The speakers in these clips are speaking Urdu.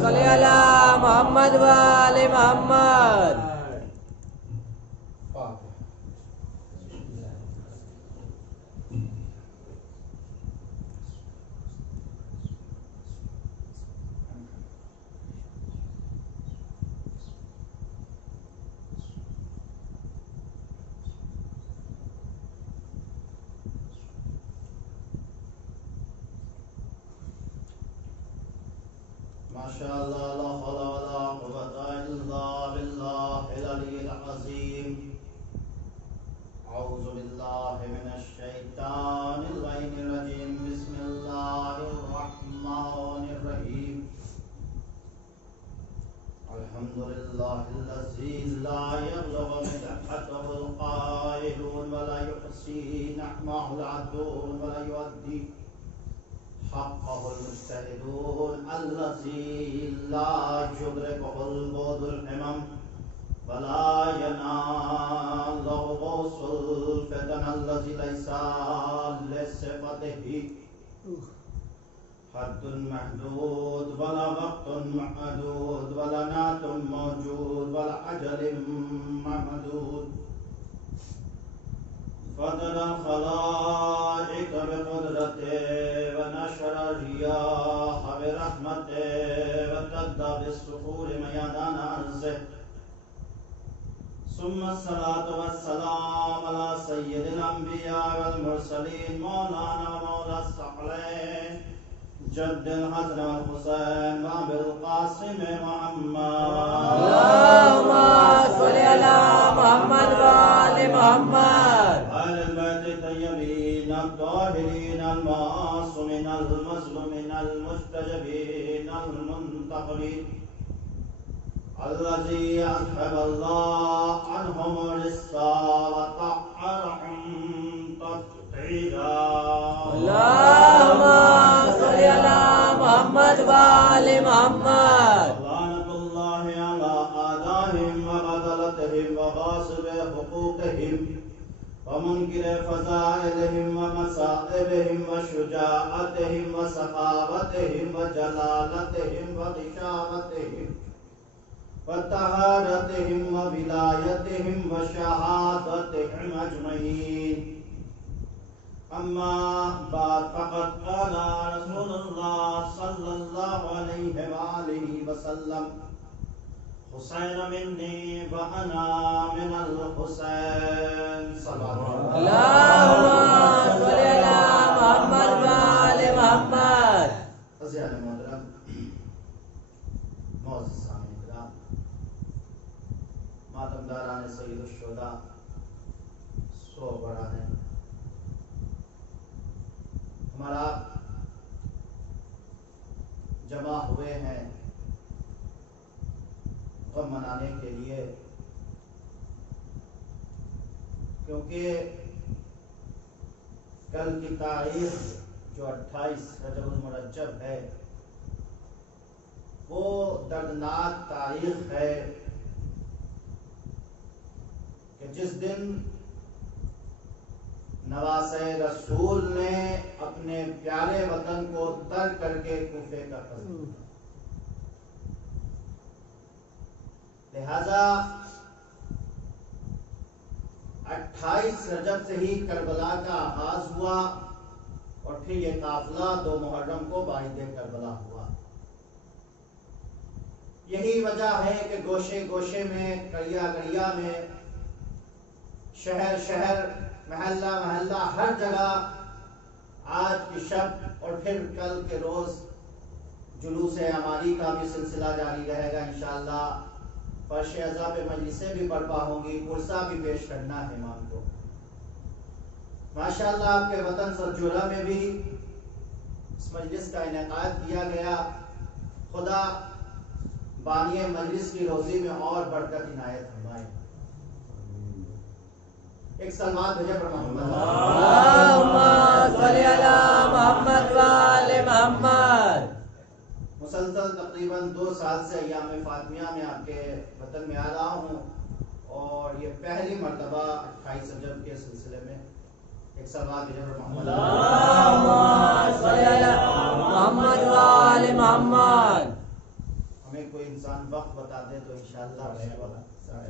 صلی علی محمد و آل محمد. ماشاءاللہ لا حول ولا قوة الا باللہ العلی العظیم. اعوذ باللہ من الشیطان اللعین الرجیم. بسم اللہ الرحمن الرحیم. الحمدللہ الذی لا یبلغ مدحته القائلون ولا يحصي نعمه العدون ولا يؤدي حقه المجتهدون الذي لا يدركه البعد الحمم ولا يناله غوث الفتن الذي ليس لصفته حد محدود ولا وقت محدود ولا نعت موجود ولا أجل ممدود. فضل الخلائق بقدرته ونشر الرياح برحمته وقد بالصخور ميدان أرضه. ثم الصلاة والسلام على سيد الأنبياء والمرسلين مولانا ومولى الثقلين جد الحسن والحسين وأبي القاسم محمد. اللهم صل على محمد وآل محمد. آل البيت الطيبين الطاهرين المعصومين المظلومين المستجبين المنتقمين الذي أذهب الله عنهم الرجس وطهرهم تطهيرا. اللهم صل على محمد وآل محمد. لعنة الله على أعدائهم وقتلتهم وغاصب حقوقهم ومنكر فضائلهم ومصائبهم وشجاعتهم وسخاوتهم وجلالتهم وغشاوتهم وطهارتهم وولايتهم وشهادتهم أجمعين. أما بعد فقد قال رسول الله صلى الله عليه وآله وسلم حسين مني وأنا من الحسين. صلى الله اللهم صل على محمد وآل محمد. عزیزان محترم، معزز سامعین کرام، ماتمداران سید الشہداء، سو بڑا ہے ہمارا جمع ہوئے ہیں غم منانے کے لیے، کیونکہ کل کی تاریخ جو 28 رجب المرجب ہے وہ دردناک تاریخ ہے کہ جس دن نواسۂ رسول نے اپنے پیارے وطن کو ترک کر کے کوفے کا قصد کیا. لہذا 28 رجب سے ہی کربلا کا آغاز ہوا اور پھر یہ قافلہ 2 محرم کو بارد کربلا ہوا. یہی وجہ ہے کہ گوشے گوشے میں، گڑیا گڑیا میں، شہر شہر، محلہ محلہ، ہر جگہ آج کی شب اور پھر کل کے روز جلوس عماری کا بھی سلسلہ جاری رہے گا انشاءاللہ. فرش عذاب مجلسیں بھی برپا ہوں گی، پرسہ بھی پیش کرنا ہے امام کو. ماشاءاللہ آپ کے وطن سرجورہ میں بھی اس مجلس کا انعقاد کیا گیا. خدا بانی مجلس کی روزی میں اور برکت عنایت فرمائے. ایک سلوات بھیجے پر محمد. اللهم صل على محمد وآل محمد. مسلسل تقریباً 2 سال سے ایام فاطمیہ میں آپ کے وطن میں آ رہا ہوں اور یہ پہلی مرتبہ 28 رجب کے سلسلے میں ایک سلوات بھیجے پر محمد. اللهم صل على محمد وآل دیں تو انشاءاللہ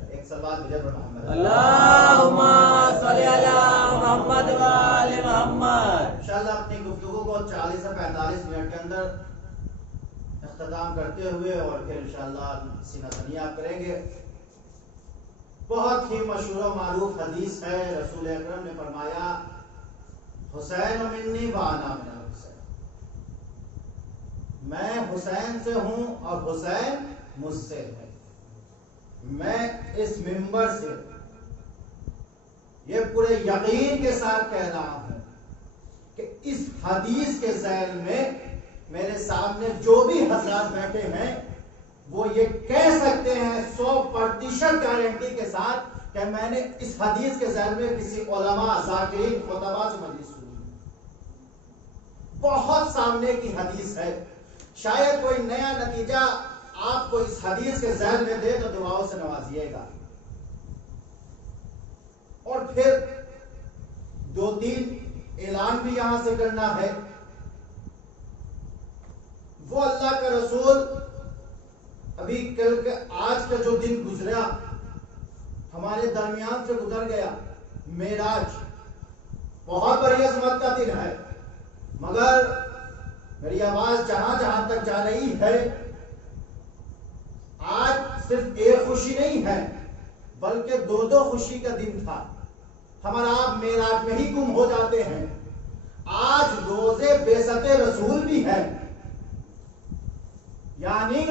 ایک سلوات بھیجا پر محمد اللہم صلی علی محمد و آل محمد. انشاءاللہ اپنی گفتگو کو 40 سے 45 منٹ کے اندر اختتام کرتے ہوئے اور پھر انشاءاللہ سینہ ثنیہ کریں گے. بہت ہی مشہور و معروف حدیث ہے. رسول اکرم نے فرمایا حسین منی و انا من الحسین، میں حسین سے ہوں اور حسین مجھ سے ہے. میں اس منبر سے یہ پورے یقین کے ساتھ کہہ رہا ہوں کہ اس حدیث کے ذیل میں میرے سامنے جو بھی حضرات بیٹھے ہیں وہ یہ کہہ سکتے ہیں 100% گارنٹی کے ساتھ کہ میں نے اس حدیث کے ذیل میں کسی علماء، ذاکرین، خطباء سے مجلس سنی. بہت سامنے کی حدیث ہے. شاید کوئی نیا نتیجہ آپ کو اس حدیث کے ذیل میں دے تو دعاؤں سے نوازیے گا. اور پھر 2-3 اعلان بھی یہاں سے کرنا ہے. وہ اللہ کا رسول ابھی آج کا جو دن گزرا ہمارے درمیان سے گزر گیا، معراج بہت بڑی عظمت کا دن ہے. مگر میری آواز جہاں جہاں تک جا رہی ہے، آج صرف ایک خوشی نہیں ہے بلکہ 2 خوشی کا دن تھا. ہمارا آپ معراج میں ہی گم ہو جاتے ہیں. آج روزے بعثت رسول بھی ہے، یعنی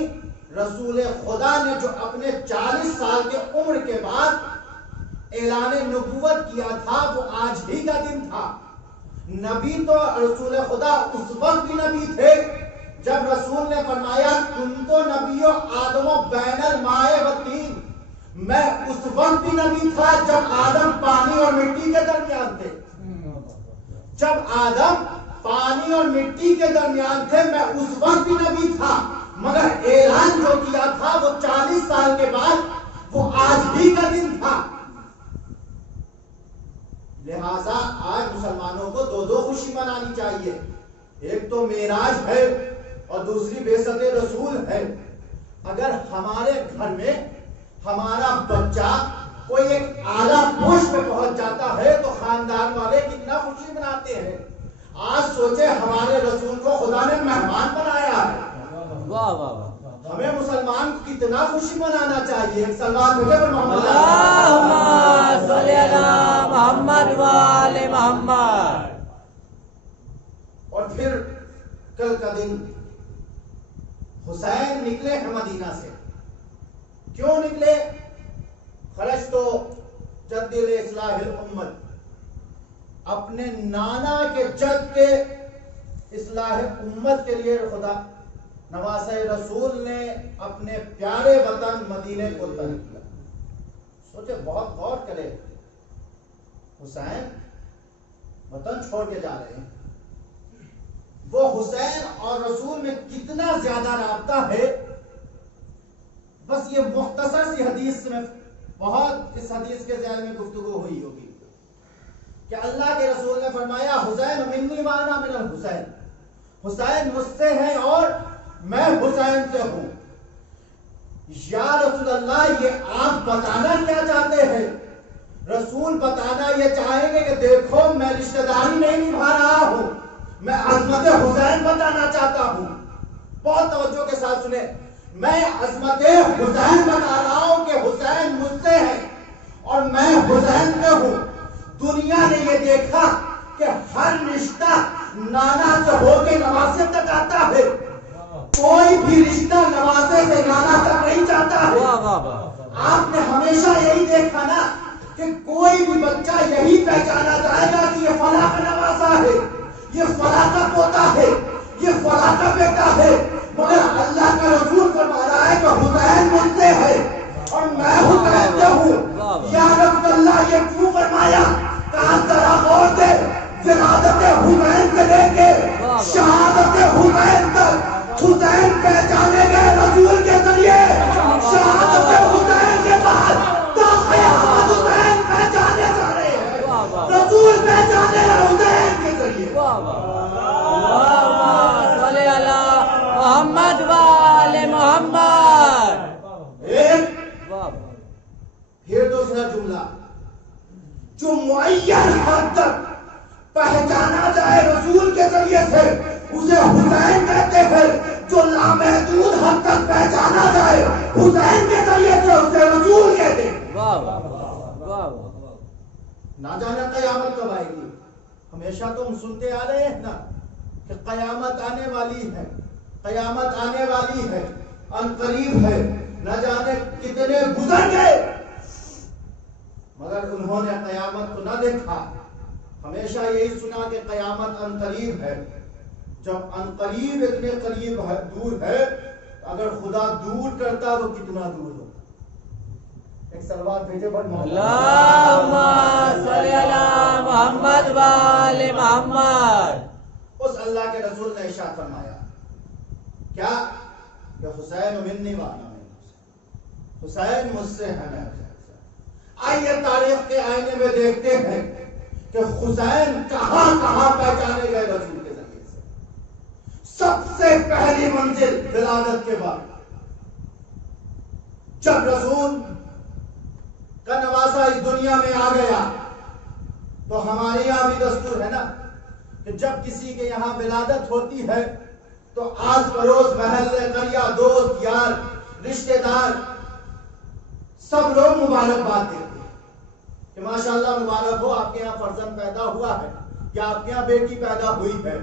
رسول خدا نے جو اپنے 40 سال کے عمر کے بعد اعلان نبوت کیا تھا وہ آج ہی کا دن تھا. نبی تو رسول خدا اس وقت بھی نبی تھے جب رسول نے فرمایا تم تو نبی آدم و بین الماء والطین. میں اس وقت بھی نبی تھا جب آدم پانی اور مٹی کے درمیان تھے. جب آدم پانی اور مٹی کے درمیان تھے میں اس وقت بھی نبی تھا. مگر اعلان جو کیا تھا وہ 40 سال کے بعد وہ آج ہی کا دن تھا. لہذا آج مسلمانوں کو 2 خوشی منانی چاہیے. ایک تو معراج ہے اور دوسری بعثت رسول ہے. اگر ہمارے گھر میں ہمارا بچہ کوئی ایک اعلیٰ پوسٹ پہ پہنچ جاتا ہے تو خاندان والے کتنا خوشی مناتے ہیں. آج سوچے ہمارے رسول کو خدا نے مہمان بنایا ہے. واہ واہ واہ. ہمیں مسلمان کو کتنا خوشی منانا چاہیے. ایک سلوات بھیجے پر محمد اللہم صلی علی محمد و آل محمد. اور پھر کل کا دن حسین نکلے ہیں مدینہ سے. کیوں نکلے؟ خرج تو جد اصلاح الامت، اپنے نانا کے جد کے اصلاح امت کے لیے خدا نواسہ رسول نے اپنے پیارے وطن مدینے کو ترک کیا. سوچے، بہت غور کرے. حسین وطن چھوڑ کے جا رہے ہیں. وہ حسین اور رسول میں کتنا زیادہ رابطہ ہے. بس یہ مختصر سی حدیث میں بہت اس حدیث کے ذیل میں گفتگو ہوئی ہوگی کہ اللہ کے رسول نے فرمایا حسین منی و انا من الحسین. حسین مجھ سے ہے اور میں حسین سے ہوں. یا رسول اللہ یہ آپ بتانا کیا چاہتے ہیں؟ رسول بتانا یہ چاہیں گے کہ دیکھو میں رشتہ داری نہیں نبھا رہا ہوں، میں عظمت حسین بتانا چاہتا ہوں. بہت توجہ کے ساتھ سنیں. میں عظمت حسین بتا رہا ہوں کہ حسین مجھ سے ہے اور میں حسین سے ہوں. دنیا نے یہ دیکھا کہ ہر رشتہ نانا سے ہو کے نواسے تک آتا ہے. کوئی بھی رشتہ نواسے سے نانا تک نہیں جاتا ہے. آپ نے ہمیشہ یہی دیکھا نا کہ کوئی بھی بچہ یہی پہچانا چاہے گا کہ یہ فلاں کا نواسا ہے، یہ فلاں کا پوتا ہے، یہ فلاں کا بیٹا ہے. مگر اللہ کا رسول فرما رہا ہے کہ حسین مجھ سے ہے اور میں حسین سے ہوں. یا رسول اللہ یہ کیوں فرمایا؟ کہاں ذرا غور دے. ولادت حسین سے لے کے شہادت حسین تک حسین پہچانے گئے رسول کے ذریعے. شہادت حسین کے بعد تا قیامت حسین پہچانے جا رہے ہیں. رسول پہچانے ہیں حسین کے ذریعے. اللہم صلی علی محمد و آل محمد. حسین کے ذریعے سے اسے رسول کہتے ہیں. واہ واہ واہ واہ. نہ جانے قیامت کب آئے گی. ہمیشہ تو ہم سنتے آ رہے ہیں نا کہ قیامت آنے والی ہے، قیامت آنے والی ہے، ان قریب ہے. نہ جانے کتنے گزر گئے مگر انہوں نے قیامت کو نہ دیکھا. ہمیشہ یہی سنا کہ قیامت ان قریب ہے. جب ان قریب اتنے قریب ہے، دور ہے، اگر خدا دور کرتا تو کتنا دور ہو. ایک سلوات بھیجے پر اللہم صلی علی محمد و آل محمد. اس اللہ کے رسول نے ارشاد فرمایا کیا کہ حسین منی وانا حسین مجھ سے ہے. میں آئیے تاریخ کے آئینے میں دیکھتے ہیں کہ حسین کہاں کہاں پہچانے گئے رسول کے ذریعے سے. سب سے پہلی منزل ولادت کے بعد جب رسول کا نواسا اس دنیا میں آ گیا تو ہمارے یہاں بھی دستور ہے نا کہ جب کسی کے یہاں ولادت ہوتی ہے تو آس پڑوس محلے قریہ دوست یار رشتہ دار سب لوگ مبارکباد دیتے ہیں کہ ماشاءاللہ مبارک ہو، آپ کے یہاں فرزند پیدا ہوا ہے یا آپ کے یہاں بیٹی پیدا ہوئی ہے.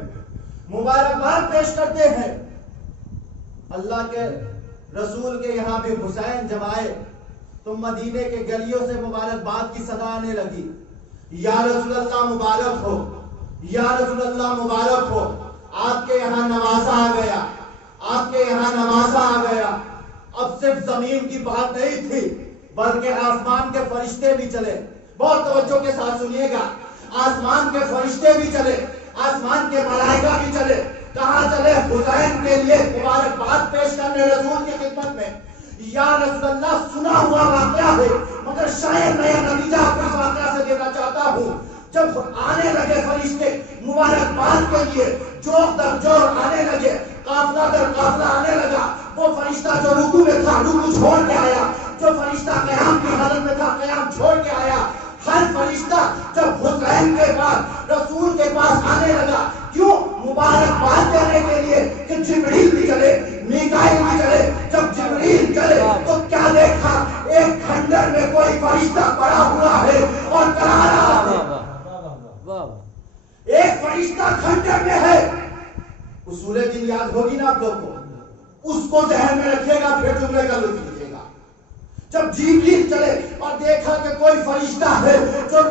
مبارکباد پیش کرتے ہیں. اللہ کے رسول کے یہاں بھی حسین جب آئے تو مدینے کے گلیوں سے مبارکباد کی صدا آنے لگی. یا رسول اللہ مبارک ہو، یا رسول اللہ مبارک ہو، آپ کے یہاں نواسا آ گیا، آپ کے یہاں نواسا آ گیا. اب صرف زمین کی بات نہیں تھی بلکہ آسمان کے فرشتے بھی چلے. بہت توجہ کے ساتھ سنیے گا. آسمان کے فرشتے بھی چلے، آسمان کے ملائکہ بھی چلے. کہاں چلے؟ حسین کے لیے مبارکباد پیش کرنے رسول کی خدمت میں. یا رسول اللہ سنا ہوا واقعہ ہے مگر شاید میں نتیجہ آپ کو اس واقعہ سے دینا چاہتا ہوں. جب آنے لگے فرشتے مبارکباد کے لیے، جوق در جوق آنے لگے، قافلہ در قافلہ آنے لگا. وہ فرشتہ جو رکوع میں تھا رکوع چھوڑ کے آیا، جو فرشتہ قیام کی حالت میں تھا قیام چھوڑ کے آیا. ہر فرشتہ جب حسین کے پاس رسول کے پاس آنے لگا، کیوں؟ مبارکباد دینے کے لیے کہ جبریل بھی چلے، میکائیل بھی چلے. جب جبریل چلے تو کیا دیکھا؟ ایک کھنڈر میں کوئی فرشتہ پڑا ہوا ہے اور کہا رہا ہے. ایک فرشتہ کھنڈر میں ہے. اصول دین یاد ہوگی نا آپ لوگ کو، اس کو ذہن میں رکھے گا پھر جملے کا لطف لیجیے گا. جب جبریل چلے اور دیکھا کہ کوئی فرشتہ ہے جو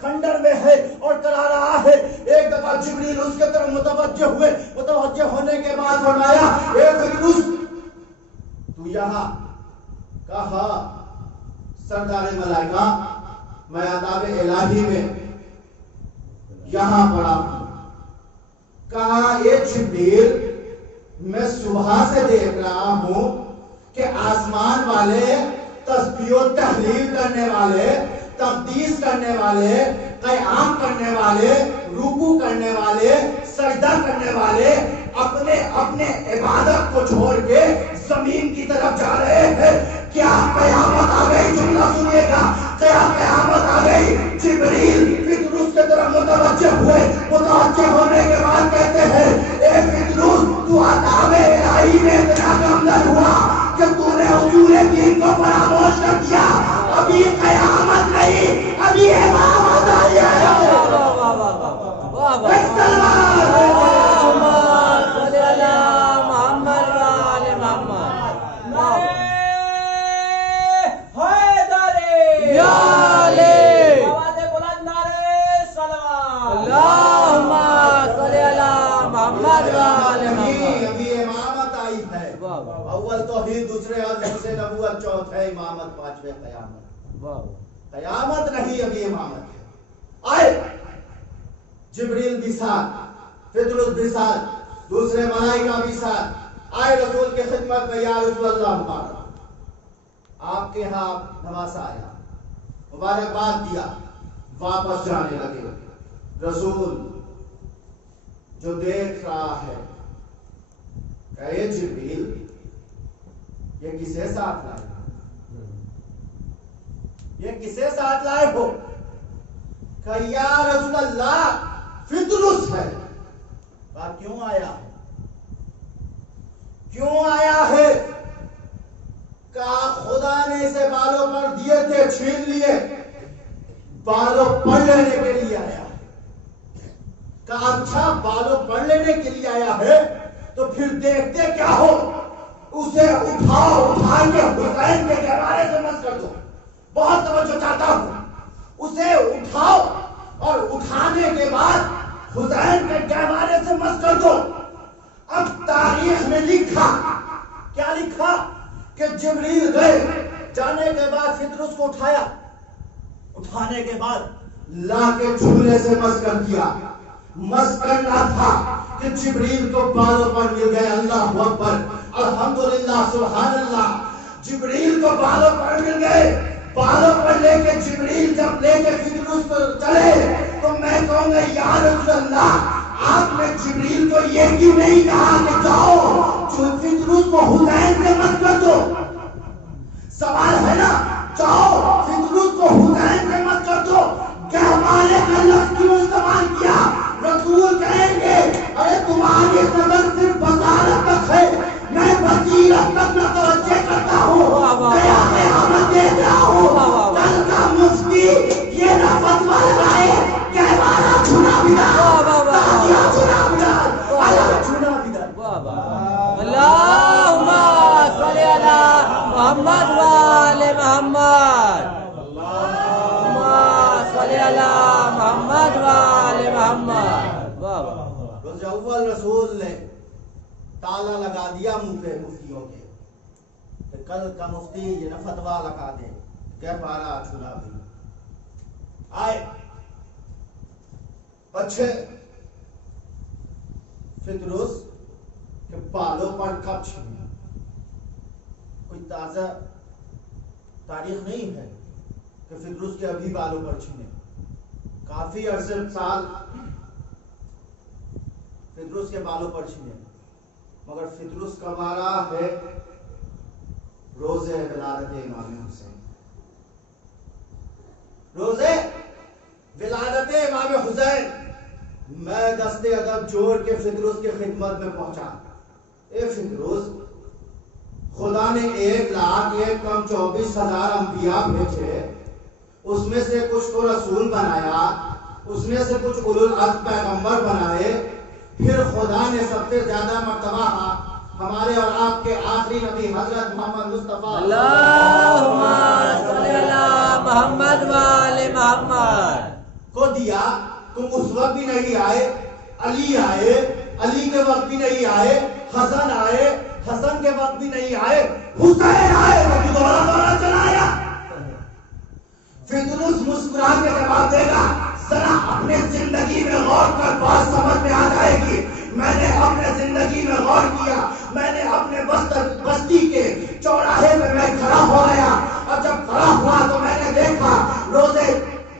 کھنڈر میں ہے اور کرا رہا ہے، ایک دفعہ جبریل اس کے طرف متوجہ ہوئے. متوجہ ہونے کے بعد فرمایا اے فردوس تو یہاں؟ کہا سردار ملائکہ میں عطاب الہی میں یہاں پڑا ہوں. کہا اے جبریل میں صبح سے دیکھ رہا ہوں کہ آسمان والے تسبیح و تحلیل کرنے والے، تقدیس کرنے والے، قیام کرنے والے، رکوع کرنے والے، سجدہ کرنے والے اپنے اپنے عبادت کو چھوڑ کے زمین کی طرف جا رہے ہیں. کیا قیامت آ گئی؟ جملہ سنیے گا. کیا قیامت آ گئی؟ جبریل فطروس کے طرف متوجہ ہوئے. متوجہ ہونے کے بعد کہتے ہیں اے فطروس تو عطاب الہی میں اتنا کمزور ہوا کہ تو نے اصول دین کو فراموش کر دیا. ابھی قیامت نہیں، ابھی امامت آئی ہے. اول توحید، دوسرے عزم سے نبوت، چوتھے امامت، پانچویں قیامت. قیامت نہیں ابھی امامت ہے. آئے جبریل بھی ساتھ، فطرس بھی ساتھ، دوسرے ملائکہ بھی ساتھ آئے رسول کی خدمت میں. یا رسول اللہ مبارک، آپ کے ہاں نواسا آیا، مبارکباد دیا، واپس جانے لگے. رسول جو دیکھ رہا ہے کہ جبریل یہ کسے ساتھ لائے؟ یہ کسے ساتھ لائے ہو؟ کہ یا رسول اللہ فطرس ہے. کیوں آیا ہے؟ کیوں آیا ہے؟ کہا خدا نے اسے بالوں پر دیے تھے، چھین لیے، بالوں پر لینے کے لیے آیا۔ کہا اچھا بالوں پر لینے کے لیے آیا ہے تو پھر دیکھتے کیا ہو، اسے اٹھاؤ، اٹھا کے حسین کے گہوارے سے مس کر دو۔ بہت توجہ چاہتا ہوں، اسے اٹھاؤ اور اٹھانے کے بعد حسین کے گہوارے سے مس کر دو۔ اب تاریخ میں لکھا، کیا لکھا کہ جبریل گئے، جانے کے بعد فطرس کو اٹھایا، اٹھانے کے بعد لا کے جھولے سے مس کر دیا۔ مس کرنا تھا کہ جبریل کو بالوں پر مل گئے۔ اللہ اکبر، الحمدللہ، سبحان اللہ۔ جبریل کو بالوں پر مل گئے، بالوں پر لے کے جبریل جب لے کے فطرس کو چلے تو میں کہوں گا یا رسول اللہ، آپ نے جبریل کو یہ کیوں نہیں کہا کہ جاؤ فطرس کو حسین سے مس کر دو؟ سوال ہے نا، جاؤ فطرس کو حسین سے مس کر دو، گہوارے کا لفظ کیوں استعمال کیا؟ رسول کہیں گے ارے تمہاری نظر صرف بصارت تک ہے، میں بصیرت تک نہ توجہ کرتا ہوں، دیا قیامت دیکھ رہا ہوں۔ کل کا مفتی یہ نہ فتویٰ لگائے گہوارہ چھونا بدعت، تازیہ چھونا بدعت، الگ چھونا بدعت۔ اللہم صلی علی محمد وآل محمد، اللہم صلی علی محمد وآل محمد۔ روز اول رسول نے تالا لگا دیا منہ پہ مفتیوں کے کہ کل کا مفتی یہ نہ فتویٰ لگا دے گہوارہ چھونا بھی۔ آئے اچھے فطرس کہ بالوں پر کب چھینا، کوئی تازہ تاریخ نہیں ہے کہ فطرس کے ابھی بالوں پر چھینے، کافی عرصے سال فطرس کے بالوں پر چھینے، مگر فطرس کب آ رہا ہے؟ روزے ولادت امام حسین، روزے ولادت امام حسین۔ میں دست ادب جوڑ کے فطرس کے خدمت میں پہنچا، اے فطرس، خدا نے 1,24,000 انبیاء بھیجے، اس میں سے کچھ کو رسول بنایا، اس میں سے کچھ اولو العزم پیغمبر بنائے، پھر خدا نے سب سے زیادہ مرتبہ ہمارے اور آپ کے آخری نبی حضرت محمد مصطفیٰ اللہم صلی علی محمد وآل محمد کو دیا۔ تم اس وقت بھی نہیں آئے، علی آئے، علی کے وقت بھی نہیں آئے، حسن آئے، حسن کے وقت بھی نہیں آئے، حسین آئے تو دورہ دورہ چلایا۔ فطرس مسکرا کے جواب دے گا، ذرا اپنے زندگی میں غور کر، بات سمجھ میں آ جائے گی۔ میں نے اپنے زندگی میں غور کیا، میں نے اپنے بستی کے چوراہے میں میں کھڑا ہو گیا، اور جب کھڑا ہوا تو میں نے دیکھا روزے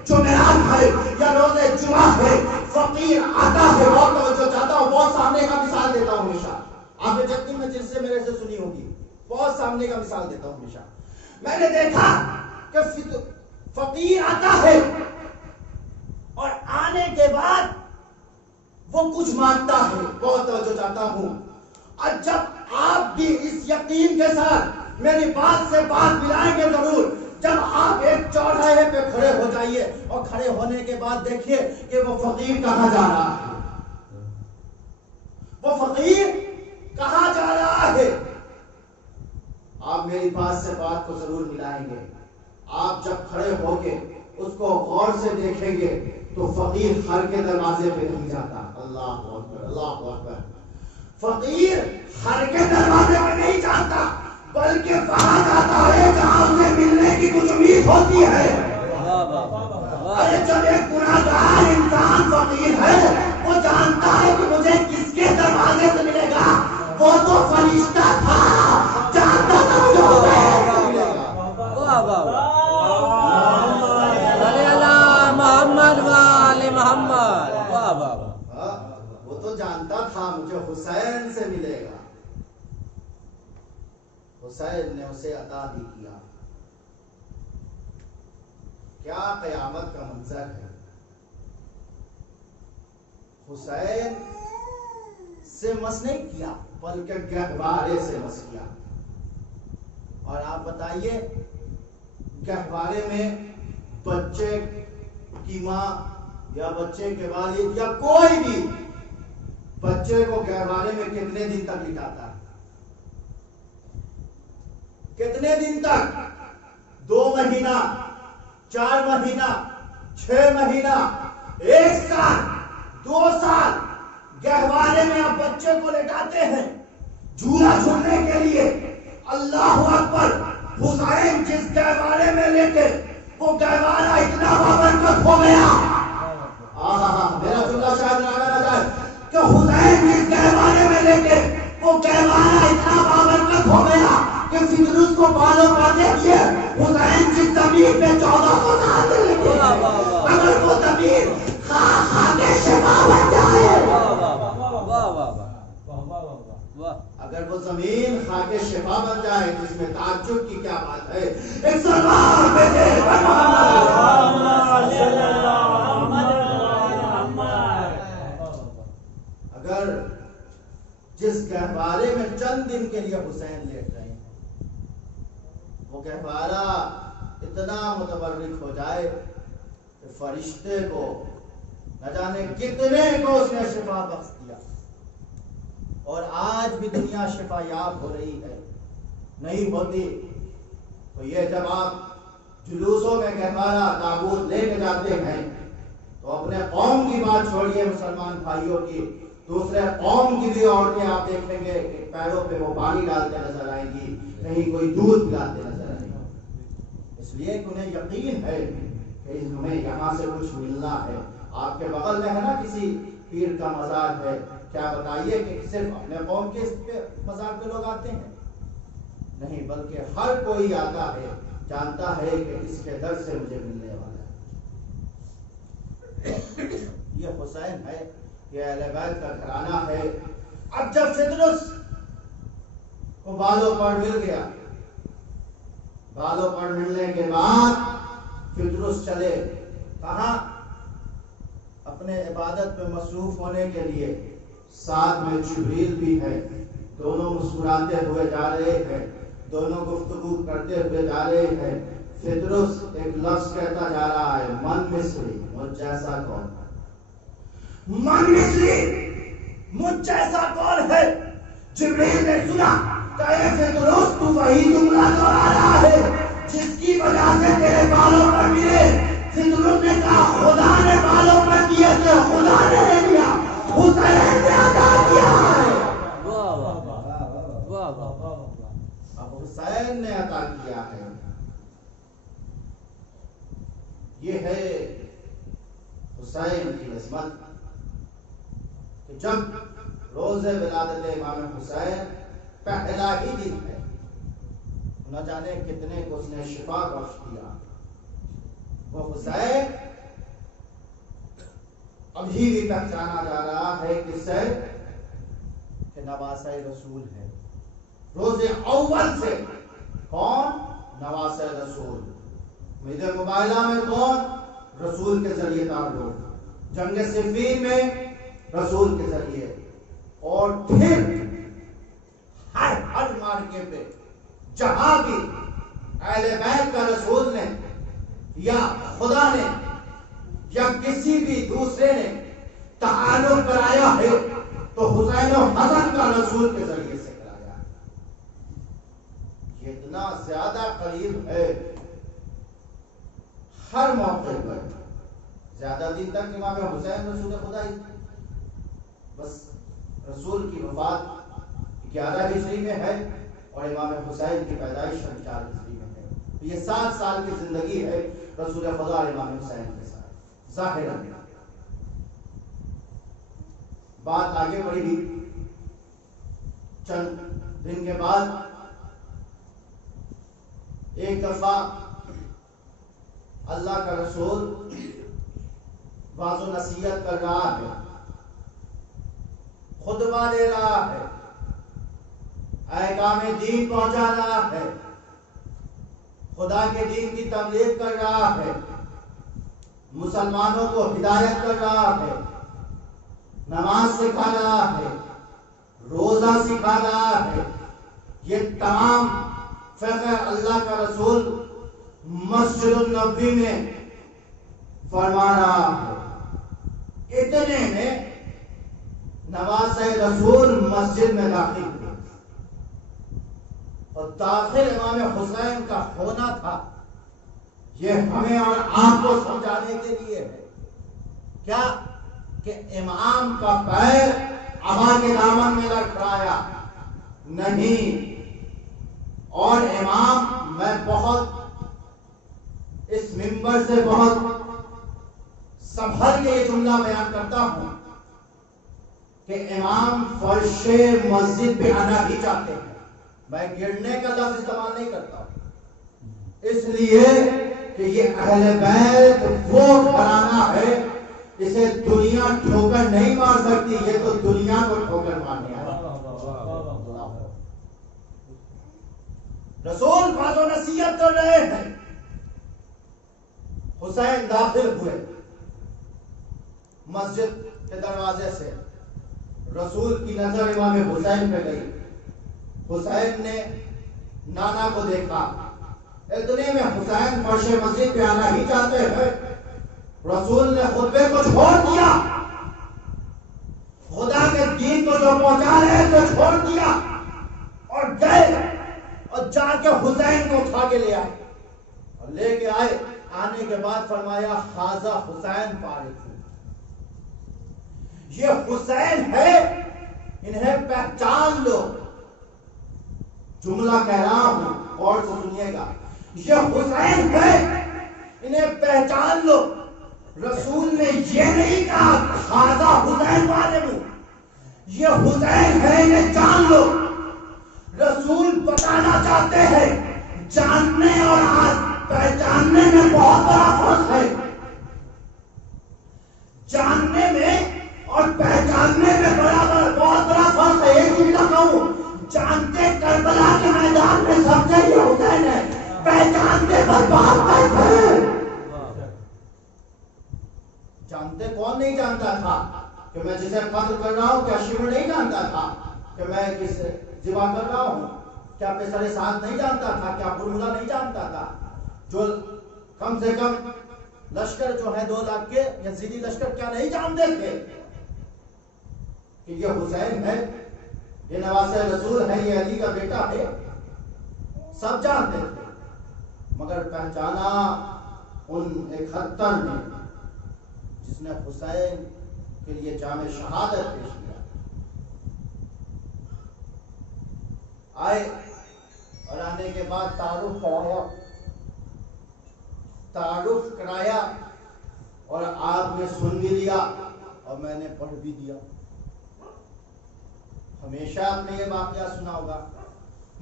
جمعرات ہے یا روزے جمعہ ہے، فقیر آتا ہے، اور توجہ چاہتا ہوں، بہت سامنے کا مثال دیتا ہوں ہمیشہ، آپ نے جتنی میں جن سے میرے سے سنی ہوگی، بہت سامنے کا مثال دیتا ہوں ہمیشہ۔ میں نے دیکھا کہ فقیر آتا ہے اور آنے کے بعد وہ کچھ مانگتا ہے، بہت توجہ چاہتا ہوں، اور جب آپ بھی اس یقین کے ساتھ میری بات سے بات ملائیں گے ضرور، جب آپ ایک چوراہے پہ کھڑے ہو جائیے اور کھڑے ہونے کے بعد دیکھیے کہ وہ فقیر کہاں جا رہا ہے، وہ فقیر کہاں جا رہا ہے، آپ میری بات سے بات کو ضرور ملائیں گے۔ آپ جب کھڑے ہو کے اس کو غور سے دیکھیں گے تو فقیر گھر کے دروازے پہ نہیں جاتا، اللہ اکبر، اللہ اکبر، فقیر گھر کے دروازے پہ نہیں جاتا، بلکہ وہاں جاتا ہے جہاں اسے ملنے کی کچھ امید ہوتی ہے۔ ارے جب ایک گناہگار انسان فقیر ہے، وہ جانتا ہے کہ مجھے کس کے دروازے سے ملے گا، وہ تو فرشتہ تھا، جانتا تھا مجھے محمد وآل محمد، وہ تو جانتا تھا مجھے حسین سے ملے گا، حسین نے اسے عطا بھی کیا۔ کیا قیامت کا منظر ہے، حسین سے مس نہیں کیا بلکہ گہوارے سے مس کیا۔ اور آپ بتائیے گہوارے میں بچے کی ماں یا بچے کے والد یا کوئی بھی بچے کو گہوارے میں کتنے دن تک لٹاتا ہے؟ کتنے دن تک؟ 2 مہینہ، 4 مہینہ، 6 مہینہ، 1 سال، 2 سال گہوارے میں آپ بچے کو لٹاتے ہیں جھولا جھولنے کے لیے۔ اللہ اکبر! حسین جس گہوارے میں لیتے وہ گہوارہ اتنا بابرکت ہو گیا، میرا جملہ شاید نہ جائے کہ حسین جس گہوارے میں لیتے وہ گہوارہ اتنا بابرکت ہو گیا کہ فطرت کو بالوں پاتے کیے۔ حسین جس زمین پہ 1400 سال سے لگے، اگر وہ زمین خواہ کے شفا بن جائے، اگر وہ زمین خاک شفا بن جائے تو اس میں تعجب کی کیا بات ہے؟ ایک سلام پہ دے اگر جس گہوارے میں چند دن کے لیے حسین لیٹ رہے ہیں وہ گہوارہ اتنا متبرک ہو جائے کہ فرشتے کو نہ جانے کتنے کو اس نے شفا بخش دیا۔ اور آج بھی دنیا شفا یاب ہو رہی ہے، نہیں ہوتی تو یہ جب آپ جلوسوں میں گہوارہ تابوت لے کے جاتے ہیں تو اپنے قوم کی بات چھوڑیے مسلمان بھائیوں کی، دوسرے قوم کی بھی عورتیں آپ دیکھیں گے کہ پیروں پہ وہ پانی ڈالتے نظر آئیں گی، کہیں کوئی دودھ پلاتے نظر آئیں گے، اس لیے کہ انہیں یقین ہے کہ ہمیں یہاں سے کچھ ملنا ہے۔ آپ کے بغل میں ہے نا کسی پیر کا مزار ہے، کیا بتائیے کہ صرف اپنے قوم کے مزار پہ لوگ آتے ہیں؟ نہیں، بلکہ ہر کوئی آتا ہے، جانتا ہے کہ اس کے در سے مجھے ملنے والا ہے۔ یہ حسین ہے، یہ اہل بیت کا گھرانہ ہے۔ اب جب فطرس کو بالوں پر مل گیا، بالوں پر ملنے کے بعد فطرس چلے کہاں؟ اپنے عبادت میں مصروف ہونے کے لیے۔ ساتھ میں جبریل بھی ہے، دونوں مسکراتے ہوئے جا رہے ہیں، دونوں گفتگو کرتے ہوئے جا رہے ہیں۔ فطرس ایک لفظ کہتا جا رہا ہے، من مصری، مجھ جیسا کون ہے؟ من مصری، مجھ جیسا کون ہے؟ جبریل نے سنا کہ اے فطرس تو وہی جملہ دہرا رہا ہے جس کی وجہ سے تیرے بالوں پر ملے۔ فطرس نے کہا خدا نے بالوں پر دیے تھے، خدا نے دیا، حسین نے عطا کیا ہے۔ اب حسین نے عطا کیا ہے۔ یہ ہے حسین کی عظمت کہ جب روز ولادت امام حسین پہلا ہی دن ہے، نہ جانے کتنے کو اس نے شفا بخش دیا۔ وہ حسین ابھی بھی پہچانا جا رہا ہے کہ نواسہ رسول ہے۔ روز اول سے کون؟ نواسہ رسول۔ میرے مباہلہ میں کون؟ رسول کے ذریعے تعلق، جنگ صفین میں رسول کے ذریعے، اور پھر ہر مارکے پہ جہاں بھی اہل بیت کا رسول نے یا خدا نے یا کسی بھی دوسرے نے تعلق کرایا ہے تو حسین و حسن کا رسول کے ذریعے سے کرایا ہے۔ یہ اتنا زیادہ قریب ہے، ہر موقع پر زیادہ دن تک امام حسین رسول خدا ہی، بس رسول کی وفات 11 ہجری میں ہے اور امام حسین کی پیدائش 4 ہجری میں ہے۔ یہ 7 سال کی زندگی ہے رسول خدا اور امام حسین کے ساتھ۔ ظاہر بات آگے بڑھی، چند دن کے بعد ایک دفعہ اللہ کا رسول واعظ و نصیحت کر رہا ہے، خطبہ دے رہا ہے، احکام دین پہنچا رہا ہے، خدا کے دین کی تبلیغ کر رہا ہے، مسلمانوں کو ہدایت کر رہا ہے، نماز سکھا رہا ہے، روزہ سکھا رہا ہے۔ یہ تمام فخر اللہ کا رسول مسجد النبوی میں فرما رہا ہے، اتنے میں نواسۂ رسول مسجد میں داخل ہوئے اور داخل امام حسین کا ہونا تھا، یہ ہمیں اور آپ کو سمجھانے کے لیے ہے کیا کہ امام کا پیر عبا کے دامن میں لڑکھڑایا نہیں، اور امام، میں بہت اس منبر سے بہت سنبھل کے یہ جملہ بیان کرتا ہوں کہ امام فرش مسجد پہ آنا ہی چاہتے ہیں، میں گرنے کا لفظ استعمال نہیں کرتا ہوں، اس لیے کہ یہ اہل بیت وہ گھرانہ ہے، اسے دنیا ٹھوکر نہیں مار سکتی، یہ تو دنیا کو ٹھوکر مارنے آیا۔ رسول باز و نصیحت کر رہے ہیں، حسین داخل ہوئے مسجد کے دروازے سے، رسول کی نظر امام حسین پہ گئی، حسین نے نانا کو دیکھا، اتنے میں حسین فرش مسجد پہ آنا ہی چاہتے ہیں، رسول نے خطبے کو چھوڑ دیا، خدا کے دین کو جو پہنچا رہے تھے چھوڑ دیا اور گئے اور جا کے حسین کو اٹھا کے لے آئے اور لے کے آئے، آنے کے بعد فرمایا خاصہ حسین فارغ، یہ حسین ہے، انہیں پہچان لو، جملہ کہہ رہا ہوں غور سے سنیے گا، یہ حسین ہے، انہیں پہچان لو۔ رسول نے یہ نہیں کہا خاصہ حسین فارغ، یہ حسین ہے، انہیں جان لو۔ رسول بتانا چاہتے ہیں جاننے اور پہچاننے میں بہت بڑا فرق ہے، جاننے میں اور پہچاننے میں بہت بڑا فرق ہے۔ ایک چیز کہوں، جانتے کربلا کے میدان میں سب سے یہ حسین ہے، پہچانتے پر بہت ہے۔ جانتے کون نہیں جانتا تھا کہ میں جسے قتل کر رہا ہوں، کیا شمر نہیں جانتا تھا کہ میں کس ذبح کر رہا ہوں، کیا پیسر ساتھ نہیں جانتا تھا، کیا فرمولا نہیں جانتا تھا، جو کم سے کم لشکر جو ہے 2 لاکھ کے یزیدی لشکر کیا نہیں جانتے تھے کہ یہ حسین ہے، یہ نواسۂ رسول ہے، یہ علی کا بیٹا ہے، سب جانتے تھے، مگر پہچانا ان 71 نے جس نے حسین کے لیے جام شہادت پیش کیا۔ آئے اور آنے کے بعد تعارف کرایا اور آپ نے سن بھی لیا اور میں نے پڑھ بھی دیا۔ ہمیشہ آپ نے یہ واقعہ سنا ہوگا،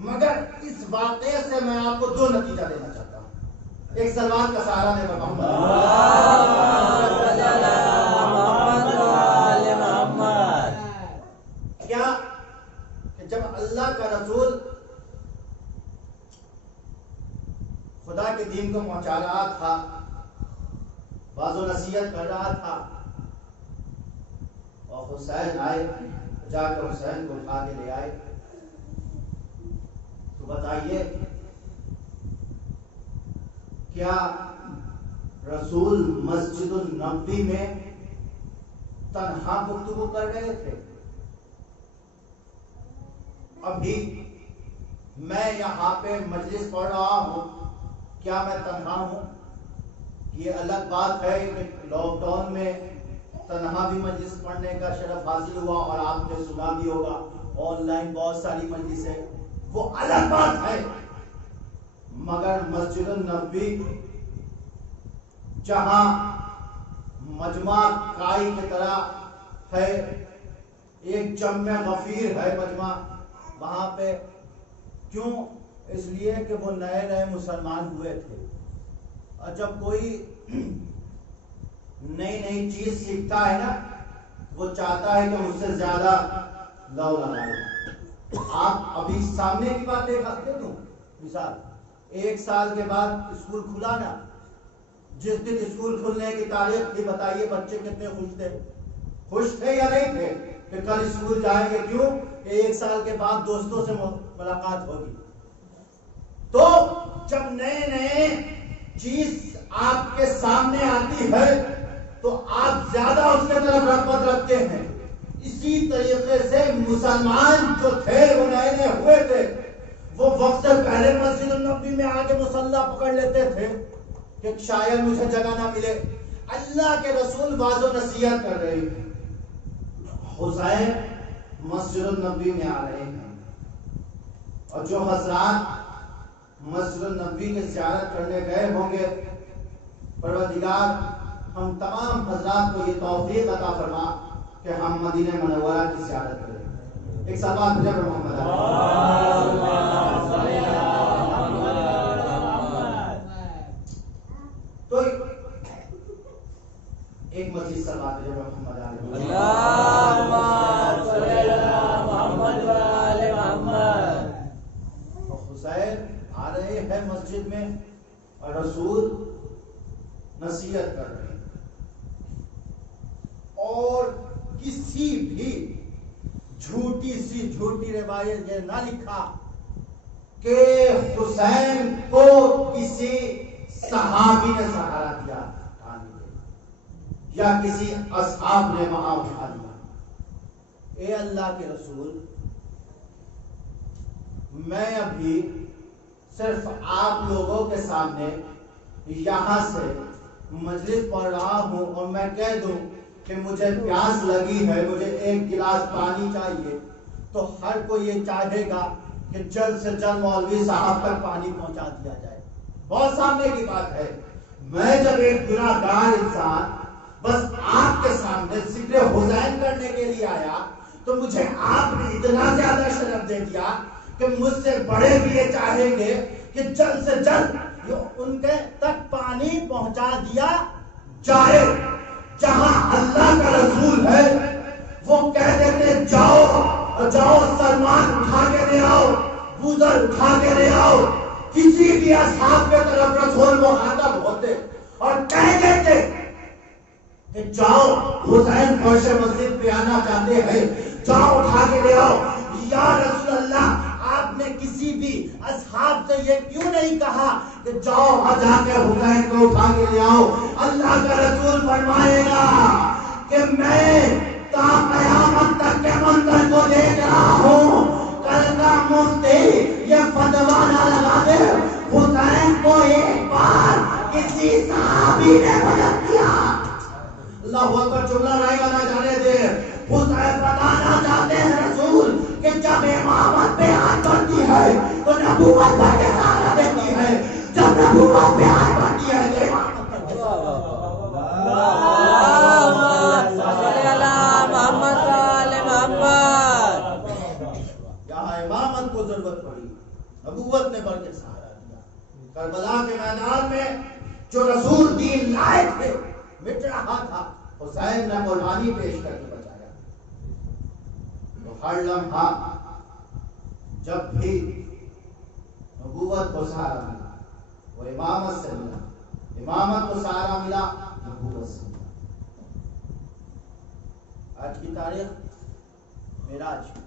مگر اس واقعے سے میں آپ کو 2 نتیجہ دینا چاہتا ہوں۔ ایک سلوات کا سہارا دے محمد کیا کہ جب اللہ کا رسول خدا کے دین کو پہنچا رہا تھا، باز و نصیحت کر رہا تھا، اور حسین آئے، جا کر حسین کو اٹھا کے لے آئے، تو بتائیے کیا رسول مسجد النبوی میں تنہا گفتگو کر رہے تھے؟ ابھی میں یہاں پہ مجلس پڑھ رہا ہوں، کیا میں تنہا ہوں؟ یہ الگ بات ہے کہ لاک ڈاؤن میں تنہا بھی مجلس پڑھنے کا شرف حاصل ہوا اور آپ نے سنا بھی ہوگا، آن لائن بہت ساری مجلسیں، وہ الگ بات ہے، مگر مسجد النبوی جہاں مجمع کائی کی طرح ہے، ایک جمع غفیر ہے مجمع، وہاں پہ کیوں؟ اس لیے کہ وہ نئے مسلمان ہوئے تھے، اور جب کوئی نئی چیز سیکھتا ہے نا، وہ چاہتا ہے کہ مجھ سے زیادہ لو لگائے۔ آپ ابھی سامنے کی بات دیکھ سکتے ہو، مثال 1 سال کے بعد اسکول کھلا نا، جس دن اسکول کھلنے کی تاریخ تھی، بتائیے بچے کتنے خوش تھے یا نہیں تھے کہ کل اسکول جائیں گے؟ کیوں کہ 1 سال کے بعد دوستوں سے ملاقات ہوگی۔ تو جب نئے نئے چیز آپ کے سامنے آتی ہے تو آپ زیادہ اس کے طرف رغبت رکھتے ہیں. اسی طریقے سے مسلمان جو تھے وہ نئے نئے ہوئے تھے وہ وقت سے پہلے مسجد النبی میں آ کے مصلی پکڑ لیتے تھے کہ شاید مجھے جگہ نہ ملے. اللہ کے رسول واضح و نصیحت کر رہے ہیں. حسین مسجد النبی میں آ رہے ہیں اور جو حضرات مسجد النبی کی زیارت کرنے گئے ہوں گے پروردگار ہم تمام حضرات کو یہ توفیق عطا فرما کہ ہم مدینہ منورہ کی زیارت کریں. ایک صلوات بھیجیں محمد تو ایک مزید صلوات بھیجیں محمد حسین آ رہے ہیں مسجد میں اور رسول نصیحت کر رہے ہیں اور کسی بھی جھوٹی روایت یہ نہ لکھا کہ حسین کو کسی صحابی نے سہارا دیا یا کسی اصحاب نے وہاں اٹھا دیا. اے اللہ کے رسول میں ابھی صرف آپ لوگوں کے سامنے یہاں سے مجلس پڑھ رہا ہوں اور میں کہہ دوں کہ مجھے پیاس لگی ہے, مجھے ایک گلاس پانی چاہیے, تو ہر کوئی یہ چاہے گا کہ جلد سے جلد مولوی صاحب تک پانی پہنچا دیا جائے. بہت سامنے کی بات ہے. میں جب ایک گناہگار انسان بس آپ کے سامنے ذکر حسین کرنے کے لیے آیا تو مجھے آپ نے اتنا زیادہ شرف دے دیا کہ مجھ سے بڑے بھی یہ چاہیں گے کہ جلد سے جلد ان کے تک پانی پہنچا دیا جائے. جہاں اللہ کا رسول ہے وہ کہہ دیتے جاؤ جاؤ سلمان اٹھا کے لے آؤ, بوذر اٹھا کے لے آؤ, کسی بھی اصحاب کے طرف رسول مخاطب ہوتے اور کہہ دیتے کہ جاؤ حسین فرش مسجد پہ آنا چاہتے ہیں, جاؤ اٹھا کے لے آؤ. یا رسول اللہ آپ نے کسی بھی اصحاب سے یہ کیوں نہیں کہا کہ جاؤ جا کے حسین کو اٹھا کے لے آؤ. اللہ کا رسول فرمائے گا کہ میں تا قیامت تک کے منظر کو دیکھ رہا ہوں, کل کا مفتی یہ فتویٰ نہ لگا دے حسین کو ایک بار کسی صحابی نے مدد کیا. اللہ اکبر, جملہ رائے گا نہ جانے دے. حسین بتانا چاہتے ہیں رسول کہ جب امامت پہ ہاتھ بڑھتی ہے تو نبوت کا سہارا دیتی ہے, جب نبوت پہ ہاتھ بڑھتی ہے تو امامت پر یہاں امامت کو ضرورت پڑی, نبوت نے بڑھ کے سہارا دیا. کربلا کے میدان میں جو رسول دین لائے تھے مٹ رہا تھا, حسین نے قربانی پیش کر کے بچایا. تو ہر لمحہ جب بھی نبوت کو سہارا ملا وہ امامت سے ملا, امامت کو سہارا ملا نبوت سے ملا. آج کی تاریخ معراج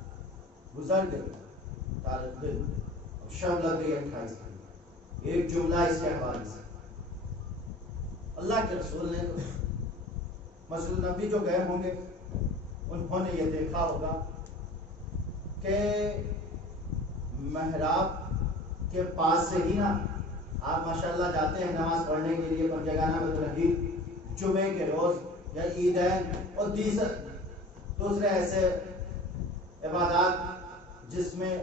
گزر گئی, تاریخ دن شب لگ گئی 28 کی. ایک جملہ اس کے حوالے سے اللہ کے رسول نے مسجد نبی جو گئے ہوں گے انہوں نے یہ دیکھا ہوگا کہ محراب کے پاس سے ہی نا آپ ماشاءاللہ جاتے ہیں نماز پڑھنے کے لیے پر جگہ نہ رہی جمعے کے روز یا عیدین اور دوسرے ایسے عبادات جس میں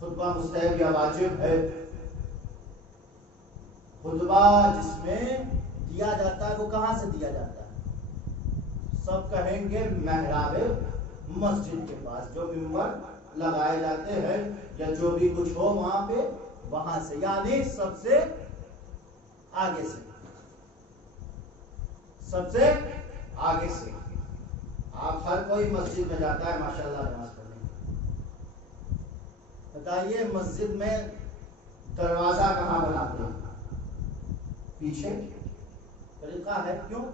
خطبہ مستحب یا واجب ہے, خطبہ جس میں دیا جاتا ہے وہ کہاں سے دیا جاتا ہے؟ سب کہیں گے محراب مسجد کے پاس جو ممبر لگائے جاتے ہیں یا جو بھی کچھ ہو وہاں پہ, وہاں سے, یعنی سب سے آگے سے, سب سے آگے سے. آپ ہر کوئی مسجد میں جاتا ہے ماشاءاللہ نماز پڑھنے. بتائیے مسجد میں دروازہ کہاں بناتے ہیں؟ پیچھے. طریقہ ہے کیوں؟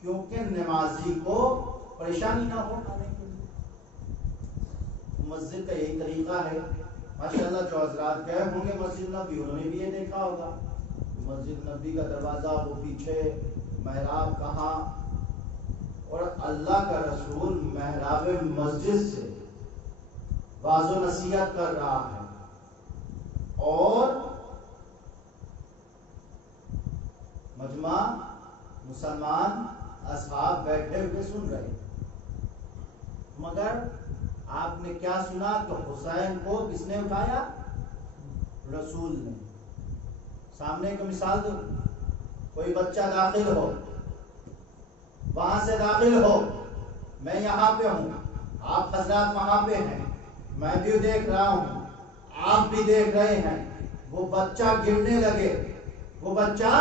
کیونکہ نمازی کو پریشانی نہ ہو آنے کے لیے. مسجد کا یہی طریقہ ہے. ماشاءاللہ جو حضرات گئے ہوں گے مسجد نبی انہوں نے بھی یہ دیکھا ہوگا، مسجد نبی کا دروازہ وہ پیچھے، محراب کہاں، اور اللہ کا رسول محراب مسجد سے واعظ و نصیحت کر رہا ہے اور مجمع مسلمان اصحاب بیٹھے ہوئے سن رہے ہیں۔ مگر آپ نے کیا سنا کہ حسین کو کس نے اٹھایا؟ رسول نے۔ سامنے ایک مثال دو، کوئی بچہ داخل ہو، وہاں سے داخل ہو، میں یہاں پہ ہوں، آپ حضرات وہاں پہ ہیں، میں بھی دیکھ رہا ہوں، آپ بھی دیکھ رہے ہیں، وہ بچہ گرنے لگے، وہ بچہ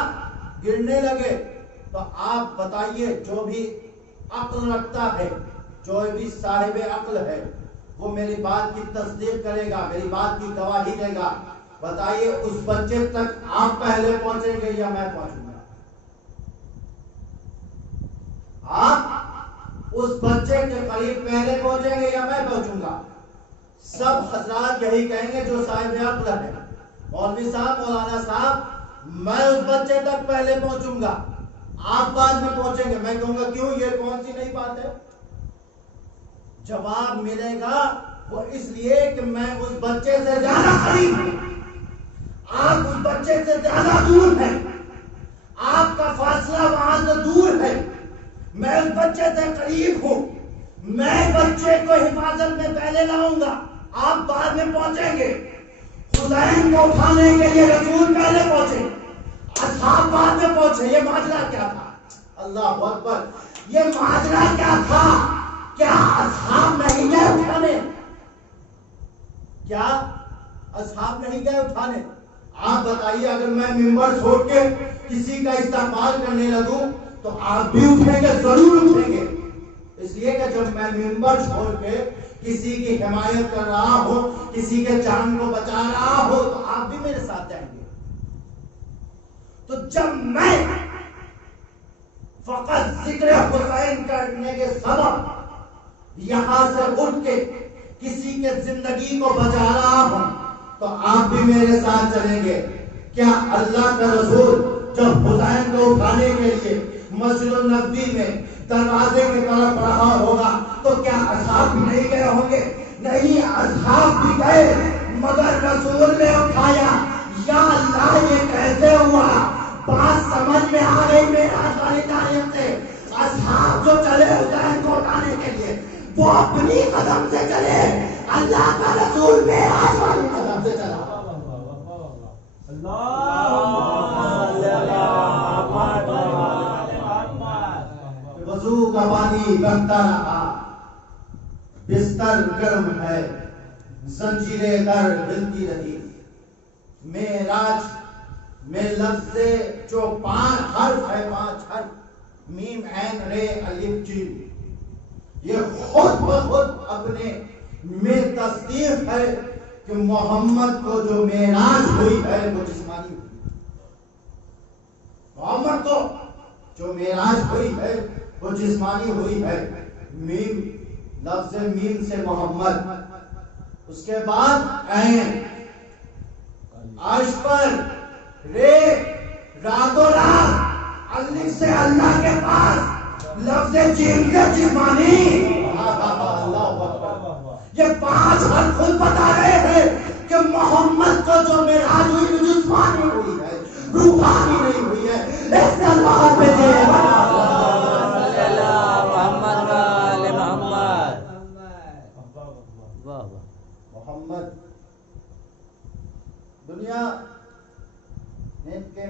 گرنے لگے، تو آپ بتائیے جو بھی عقل رکھتا ہے، جو بھی صاحب عقل ہے، وہ میری بات کی تصدیق کرے گا، میری بات کی گواہی دے گا، بتائیے اس بچے تک آپ پہلے پہنچیں گے یا میں پہنچوں گا؟ آپ اس بچے کے قریب پہلے پہنچیں گے یا میں پہنچوں گا؟ سب حضرات یہی کہیں گے جو صاحب عقل ہے، مولوی صاحب، مولانا صاحب، میں اس بچے تک پہلے پہنچوں گا، آپ بعد میں پہنچیں گے۔ میں کہوں گا کیوں، یہ کون سی نئی بات ہے؟ جواب ملے گا وہ اس لیے کہ میں اس بچے سے زیادہ قریب ہوں، آپ اس بچے سے زیادہ دور ہیں، آپ کا فاصلہ وہاں سے دور ہے، میں اس بچے سے قریب ہوں، میں بچے کو حفاظت میں پہلے لاؤں گا، آپ بعد میں پہنچیں گے۔ حسین کو اٹھانے کے لیے رسول پہلے پہنچے، اصحاب بعد میں پہنچے۔ یہ ماجرا کیا تھا؟ اللہ اکبر! یہ ماجرا کیا تھا؟ کیا اصحاب نہیں گئے اٹھانے؟ کیا اصحاب نہیں گئے اٹھانے؟ آپ بتائیے، اگر میں ممبر چھوڑ کے کسی کا استقبال کرنے لگوں تو آپ بھی اٹھیں گے؟ ضرور اٹھیں گے، اس لیے کہ جب میں ممبر چھوڑ کے کسی کی حمایت کر رہا ہو، کسی کے جان کو بچا رہا ہو، تو آپ بھی میرے ساتھ جائیں گے۔ تو جب میں فقط ذکر حسین کرنے کے سبب یہاں سے اٹھ کے کسی کے زندگی کو بچا رہا ہوں تو آپ بھی میرے ساتھ چلیں گے۔ کیا اللہ کا رسول جب حسین کو اٹھانے کے لیے مسجد النبی میں دروازے کی طرف رہا ہوگا تو کیا اصحاب بھی نہیں گئے ہوں گے؟ نہیں، اصحاب بھی گئے، مگر رسول نے اٹھایا۔ یا اللہ، یہ کیسے ہوا؟ بات سمجھ میں آ گئی معراج والی تاریخ سے۔ اصحاب جو چلے حسین کو اٹھانے کے لیے وہ اپنی قدم سے چلے، اللہ کا رسول معراج والی قدم سے چلا۔ وضو کا پانی بہتا رہا، بستر گرم ہے، زنجیریں در ہلتی رہی۔ معراج میں لفظ جو 5 حرف ہے، 5 حرف، میم عین رے الف جیم، یہ خود بخود اپنے میں تصدیق ہے کہ محمد کو جو معراج ہوئی ہے وہ جسمانی ہوئی۔ محمد کو جو معراج ہوئی ہے وہ جسمانی ہوئی ہے۔ میم، لفظ میم سے محمد، اس کے بعد عین، عرش پر، رے، رات و رات، الف سے اللہ کے پاس، لفظ جیم سے جسمانی۔ یہ 5 حرف خود بتا رہے ہیں کہ محمد کو جو معراج ہوئی وہ جسمانی ہوئی ہے، روحانی نہیں ہوئی ہے۔ اس سے اللہ پہ دے محمد۔ دنیا نے ان کے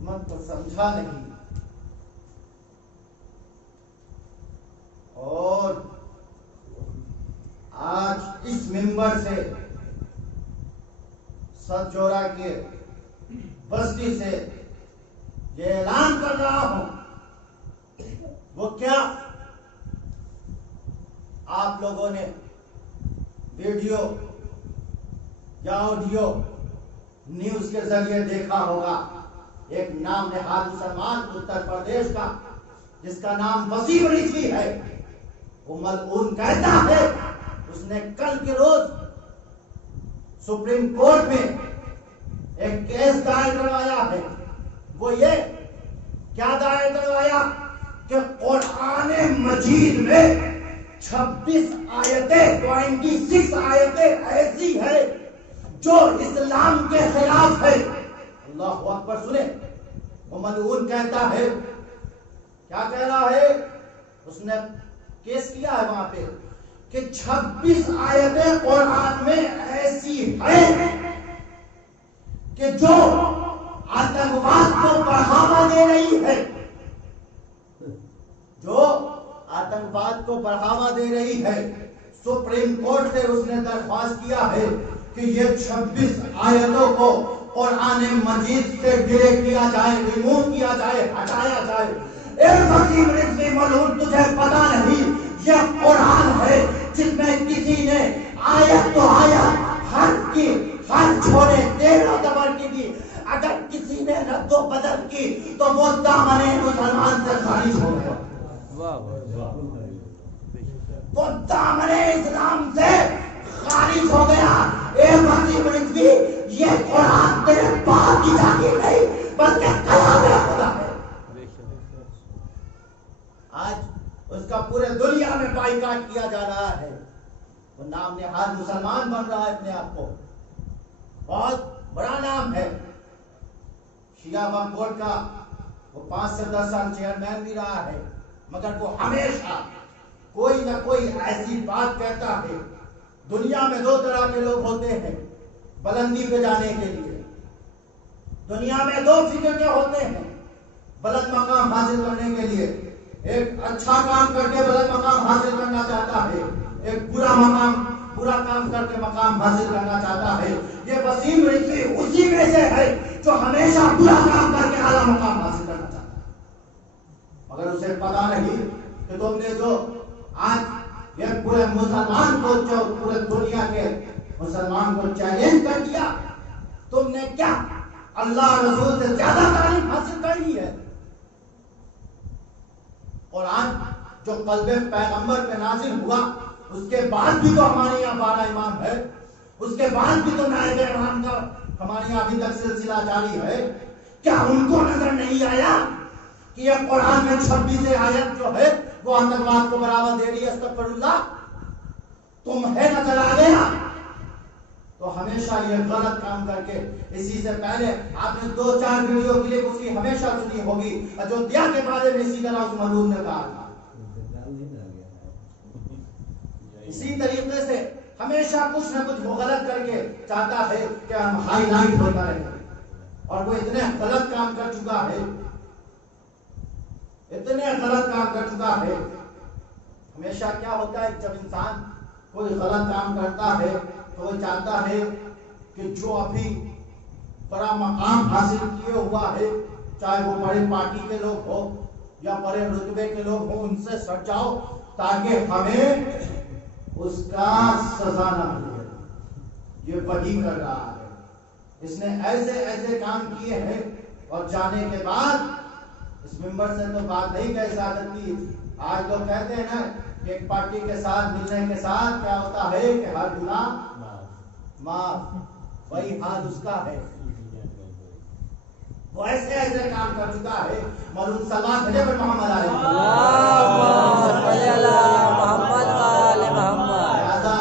من کو سمجھا نہیں، اور آج اس منبر سے سر جوڑا کے بستی سے یہ اعلان کر رہا ہوں، وہ کیا آپ لوگوں نے ویڈیو یا آڈیو نیوز کے ذریعے دیکھا ہوگا۔ ایک نام نہاد مسلمان اتر پردیش کا جس کا نام وسیم رضوی ہے، وہ ملعون کہتا ہے اس نے کل کے روز سپریم کورٹ میں ایک کیس دائر کروایا ہے. وہ یہ کیا دائر کروایا کہ قرآن مجید میں 26 آیتیں 26 آیتیں ایسی ہے جو اسلام کے خلاف ہے. اللہ اکبر سنیں. وہ ملعون کہتا ہے, کیا کہہ رہا ہے, اس نے کیس کیا ہے وہاں پہ کہ 26 آیتیں قرآن میں ایسی ہیں کہ جو آتنکواد کو بڑھاوا دے رہی ہے, جو آتنکواد کو بڑھاوا دے رہی ہے. سپریم کورٹ سے اس نے درخواست کیا ہے کہ یہ 26 آیتوں کو قرآن مجید سے ڈیلیٹ کیا جائے, ریموو کیا جائے, ہٹایا جائے. اے حکیم رضوی ملعون, تجھے پتا نہیں یہ قرآن ہے جس میں کسی نے آیت تو آیت حرف کی حرف چھوڑے 13 زبر کی بھی, اگر کسی نے رد و بدل کی تو وہ دامن مسلمان سے خارج ہو گیا, وہ دامن اسلام سے خارج ہو گیا. اے حکیم رضوی, یہ قرآن تیرے باپ کی جاگیر نہیں بلکہ کلام خدا ہے. آج اس کا پورے دنیا میں بائیکاٹ کیا جا رہا ہے. وہ نام نہاد مسلمان بن رہا ہے اپنے آپ کو, بہت بڑا نام ہے. شیعہ وقف بورڈ کا وہ 5 سے 10 سال چیئرمین بھی رہا ہے, مگر وہ ہمیشہ کوئی نہ کوئی ایسی بات کہتا ہے. دنیا میں 2 طرح کے لوگ ہوتے ہیں بلندی پہ جانے کے لیے. دنیا میں 2 فکر کے ہوتے ہیں بلند مقام حاصل کرنے کے لیے. ایک اچھا کام کر کے بلند مقام حاصل کرنا چاہتا ہے, ایک برا کام کر کے مقام حاصل کرنا چاہتا ہے. یہ وسیم رضوی اسی میں سے ہے جو ہمیشہ برا کام کر کے اعلیٰ مقام حاصل کرنا چاہتا ہے. مگر اسے پتا نہیں کہ تم نے جو آج یہ پورے مسلمان کو, جو پورے دنیا کے مسلمان کو چیلنج کر دیا, تم نے کیا اللہ رسول سے زیادہ تعلیم حاصل کر لی ہے. قرآن جو قلب پیغمبر پہ نازل ہوا, اس کے بعد بھی تو ہمارے یہاں 12 امام ہے, اس کے بعد بھی تو نائب امام کا ہمارے یہاں ابھی تک سلسلہ جاری ہے. کیا ان کو نظر نہیں آیا کہ یہ قرآن میں 26 آیت جو ہے وہ آتنکواد کو بڑھاوا دے رہی ہے؟ استغفر اللہ. تمہیں نظر آ گیا تو ہمیشہ یہ غلط کام کر کے, اسی سے پہلے آپ نے 2-4 ویڈیو کلپ اس کی ہمیشہ سنی ہوگی اجودھیا کے بارے میں اسی طرح اس ملعون نے کہا تھا. اسی طریقے سے ہمیشہ کچھ نہ کچھ وہ غلط کر کے چاہتا ہے کہ ہم ہائی لائٹ ہوتا رہے, اور وہ اتنے غلط کام کر چکا ہے, اتنے غلط کام کر چکا ہے. ہمیشہ کیا ہوتا ہے جب انسان کوئی غلط کام کرتا ہے تو وہ چاہتا ہے کہ جو ابھی بڑا مقام حاصل کیے ہوا ہے, چاہے وہ بڑے پارٹی کے لوگ ہو یا بڑے رتبے کے لوگ ہوں, ان سے سٹ جاؤ تاکہ ہمیں اس کا سزا نہ ملے. یہ وہی کر رہا ہے. اس نے ایسے کام کیے ہیں, اور جانے کے بعد اس ممبر سے تو بات نہیں کہہ سکت کی. آج لوگ کہتے ہیں نا کہ ایک پارٹی کے ساتھ ملنے کے ساتھ کیا ہوتا ہے کہ ہر گناہ معاف. وہی حال اس کا ہے. وہ ایسے کام کر چکا ہے. مولوی سلمان بھیجے پر محمد علیہ لہذا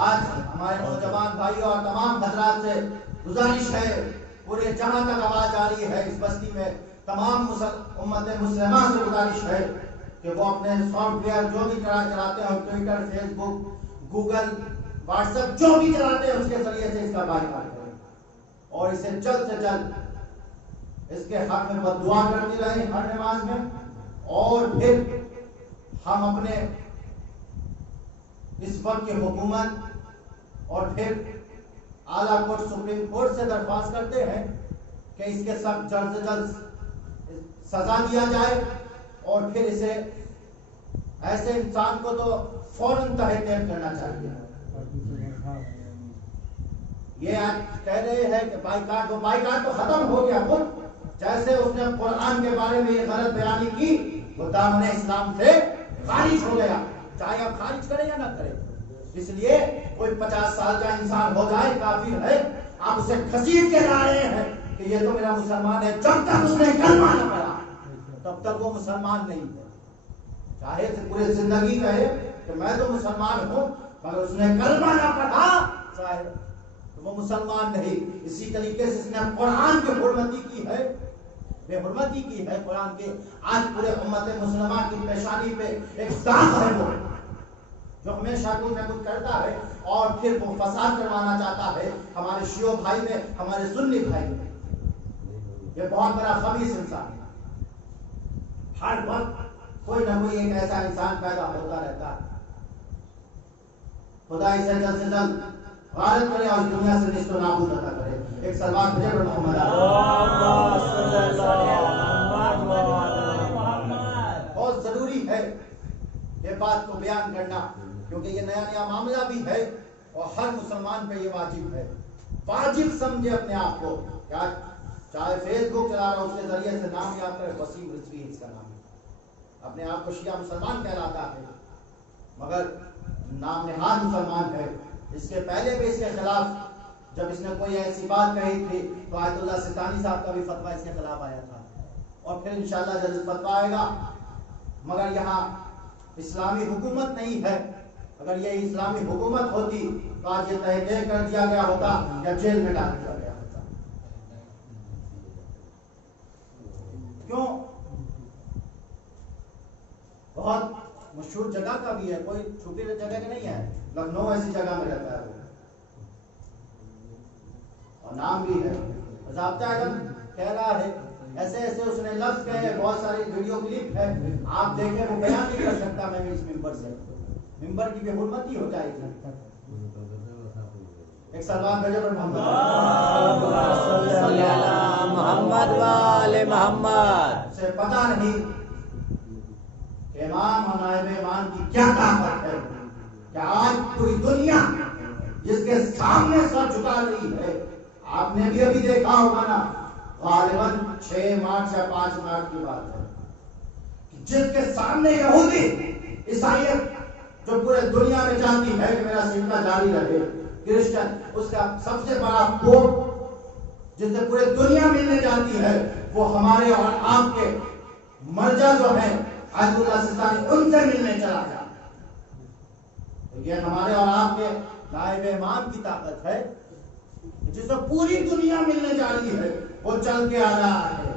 آج ہمارے نوجوان بھائیوں اور تمام حضرات سے گزارش ہے, پورے جہاں تک آواز آ رہی ہے اس بستی میں, تمام امت مسلمہ سے گزارش ہے کہ وہ اپنے سافٹ ویئر جو بھی چلاتے ہیں, ٹویٹر, فیس بک, گوگل, واٹس ایپ جو بھی چلاتے ہیں اس کے ذریعے سے اس کا بائیکاٹ کریں, اور اسے جلد سے جلد اس کے حق میں بد دعا کرتے رہے ہر نماز میں. اور پھر ہم اپنے اس وقت کی حکومت اور پھر اعلیٰ کورٹ سپریم کورٹ سے درخواست کرتے ہیں کہ اس کے سخت جلد سے جلد سزا دیا جائے, اور پھر اسے ایسے انسان کو تو فوراً تحریر کرنا چاہیے. یہ کہہ رہے ہیں کہ بائیکاٹ, وہ بائیکاٹ تو ختم ہو گیا خود. جیسے اس نے قرآن کے بارے میں یہ غلط بیانی کی, وہ دامن اسلام سے خارج ہو گیا, چاہے آپ خارج کریں یا نہ کریں. اس لیے کوئی 50 سال کا انسان ہو جائے کافر ہے، آپ اسے گھسیٹ کے لا رہے ہیں کہ یہ تو میرا مسلمان ہے، جب تک اس نے کلمہ نہ پڑھا تب تک وہ مسلمان نہیں ہے. چاہے پورے زندگی کہے کہ میں تو مسلمان ہوں، مگر اس نے کلمہ نہ پڑھا ظاہر تو وہ مسلمان نہیں. اسی طریقے سے اس نے قرآن کی حرمتی کی ہے، بے حرمتی کی ہے قرآن کے. آج پورے امت مسلمہ کی پیشانی پہ ایک داغ ہے وہ، جو ہمیشہ کچھ نہ کچھ کرتا ہے اور پھر وہ فساد کروانا چاہتا ہے ہمارے شیعہ بھائی میں، ہمارے سنی بھائی میں. یہ بہت بڑا خبیث انسان ہے. ہر وقت کوئی نہ کوئی ایک ایسا انسان پیدا ہوتا رہتا ہے. خدا اسے جلد سے جلد غارت کرے اور دنیا سے نشت و نابود عطا کرے. ایک سلوات بھیجے پر محمد بہت ضروری ہے یہ بات کو بیان کرنا، کیونکہ یہ نیا نیا معاملہ بھی ہے اور ہر مسلمان پہ یہ واجب ہے. واجب سمجھے اپنے آپ کو. کیا چاہے فیس بک چلا رہا ہو اس کے ذریعے سے نام یاد کرے، وسیم رضوی اس کا نام ہے، اپنے آپ کو شیعہ مسلمان کہلاتا ہے مگر نام نہاد مسلمان ہے. اس کے پہلے بھی اس کے خلاف جب اس نے کوئی ایسی بات کہی تھی تو آیت اللہ ستانی صاحب کا بھی فتویٰ اس کے خلاف آیا تھا اور پھر انشاءاللہ جلد فتویٰ آئے گا. مگر یہاں اسلامی حکومت نہیں ہے. اگر یہ اسلامی حکومت ہوتی تو آج یہ تحریر کر دیا گیا ہوتا یا جیل میں ڈال دیا گیا ہوتا. کیوں؟ بہت مشہور جگہ کا بھی ہے، کوئی چھوٹی جگہ کا نہیں ہے. لکھنؤ ایسی جگہ میں رہتا ہے وہ، اور نام بھی ہے. ضابطہ اعظم کہہ رہا ہے ایسے ایسے اس نے لفظ کہے، بہت ساری ویڈیو کلپ ہے، آپ دیکھیں وہ بیان نہیں کر سکتا میں اس ممبر سے. ممبر کی بے حرمتی ہو جائے گی. ایک سلوات بھیجو پر محمد وآل محمد. سے پتہ نہیں کہ امام اور نائب امام کی کیا طاقت ہے کہ آج پوری دنیا جس کے سامنے سر جھکا رہی ہے. آپ نے بھی ابھی دیکھا ہوگا نا، غالباً 6 مارچ یا 5 مارچ کی بات ہے، جس کے سامنے یہودی عیسائیت جو پورے دنیا میں چاہتی ہے کہ میرا سلسلہ جاری رہے، کرسچن اس کا سب سے بڑا پوپ جس سے پورے دنیا ملنے جاتی ہے، وہ ہمارے اور آپ کے مرجع جو ہے آیت اللہ سستانی ان سے ملنے چلا گیا. یہ ہمارے اور آپ کے نائب امام کی طاقت ہے جس سے پوری دنیا ملنے جا رہی ہے. وہ چل کے آ رہا ہے،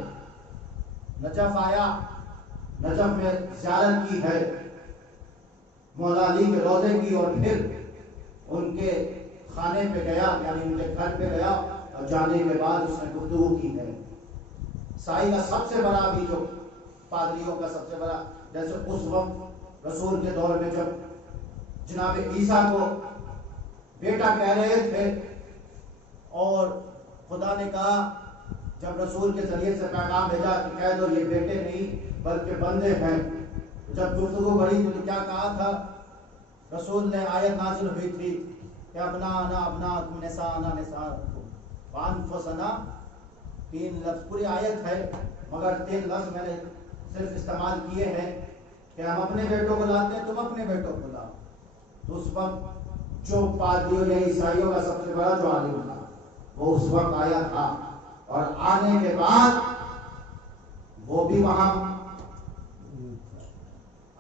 نجف آیا، نجف میں زیارت کی ہے مولا علی کے روضے کی، اور پھر ان کے خانے پہ گیا یعنی ان کے گھر پہ گیا اور جانے کے بعد اس نے گفتگو کی ہے. عیسائی کا سب سے بڑا بھی جو پادریوں کا سب سے بڑا، جیسے اس وقت رسول کے دور میں جب جناب عیسیٰ کو بیٹا کہہ رہے تھے اور خدا نے کہا جب رسول کے ذریعے سے پیغام بھیجا کہ کہہ دو یہ بیٹے نہیں بلکہ بندے ہیں. جب گفتگو بڑھی تو کیا کہا تھا رسول نے؟ آیت نازل ہوئی تھی کہ ابنا نساء وانفسنا، 3 لفظ پوری آیت ہے مگر 3 لفظ میں نے صرف استعمال کیے ہیں کہ ہم اپنے بیٹوں کو لاتے ہیں، تم اپنے بیٹوں کو لاؤ. تو اس وقت جو پادریوں یا عیسائیوں کا سب سے بڑا جو عالم تھا وہ اس وقت آیا تھا، اور آنے کے بعد وہ بھی وہاں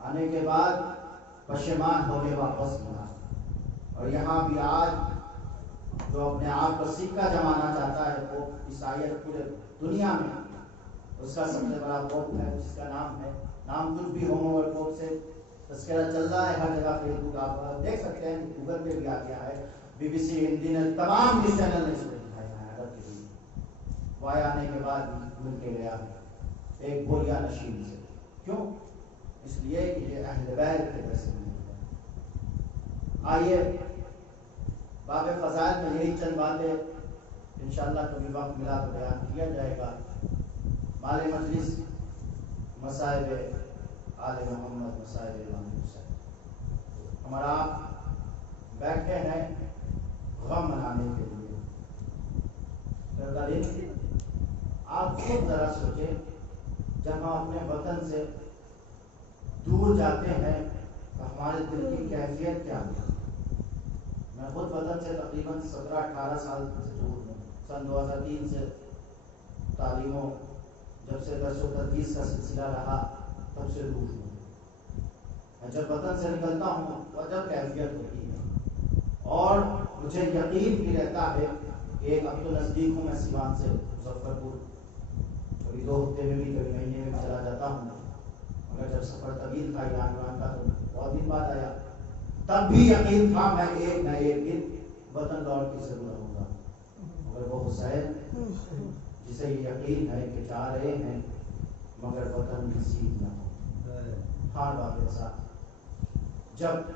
آنے کے بعد پشیمان ہو کے واپس ملا. اور یہاں بھی آج جو اپنے آپ کو سکہ جمانا چاہتا ہے وہ عیسائیت پورے دنیا میں اس کا سب سے بڑا پوپ ہے، اس کا نام ہے، نام کچھ بھی ہو اور پوپ سے تذکرہ چل رہا ہے ہر جگہ. فیس بک آپ دیکھ سکتے ہیں، گوگل پہ بھی آ گیا ہے، BBC ہندی نے تمام نیوز چینل نے اس کو دکھایا ہے. عرب کے لیے وہ آنے کے بعد مل کے گیا ایک بولیا نشین سے. کیوں؟ اس لیے کہ یہ اہل بیت کے ویسے نہیں ہے. آئیے باب فضائل میں یہی چند باتیں انشاءاللہ کبھی وقت ملا تو بیان کیا جائے گا. مال مجلس مصائب آل محمد، مصائب امام حسین. ہمارا آپ بیٹھے ہیں غم منانے کے لیے. آپ خود ذرا سوچیں جب ہم اپنے وطن سے دور جاتے ہیں تو ہمارے دل کی کیفیت کیا ہوتی ہے. میں خود وطن سے تقریباً 17-18 سال سے دور ہوں. سن 2003 سے تعلیموں جب سے درس و تدریس کا سلسلہ رہا تب سے دور ہوں. جب وطن سے نکلتا ہوں تو عجب کیفیت ہوتی ہے اور مجھے یقین بھی رہتا ہے کہ ایک اب تو نزدیک ہوں میں سیوان سے مظفر پور, کبھی 2 ہفتے میں بھی کبھی مہینے میں بھی چلا جاتا ہوں, مگر جب سفر طویل تھا ایران کا تو بہت دن بعد آیا, تب بھی یقین تھا میں ایک نہ ایک دن وطن لوٹ کے ضرور آؤں گا. مگر وہ حسین جسے یہ یقین ہے کہ جا رہے ہیں مگر وطن نصیب نہ ہو. خان واقعہ صاحب جب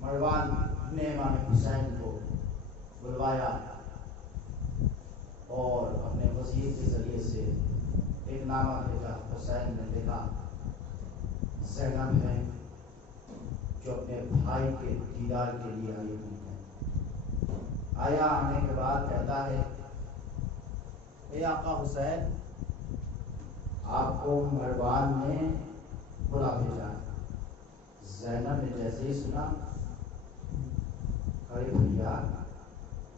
مروان نے امام حسین کو بلوایا اور اپنے وزیر کے ذریعے سے ایک نامہ بھیجا, حسین نے لکھا زینب ہے جو اپنے بھائی کے دیدار کے لیے آئی ہوئی ہے. آیا آنے کے بعد کہتا ہے اے آقا حسین آپ کو مروان نے بلا بھیجا. زینب نے جیسے ہی سنا ارے بھیا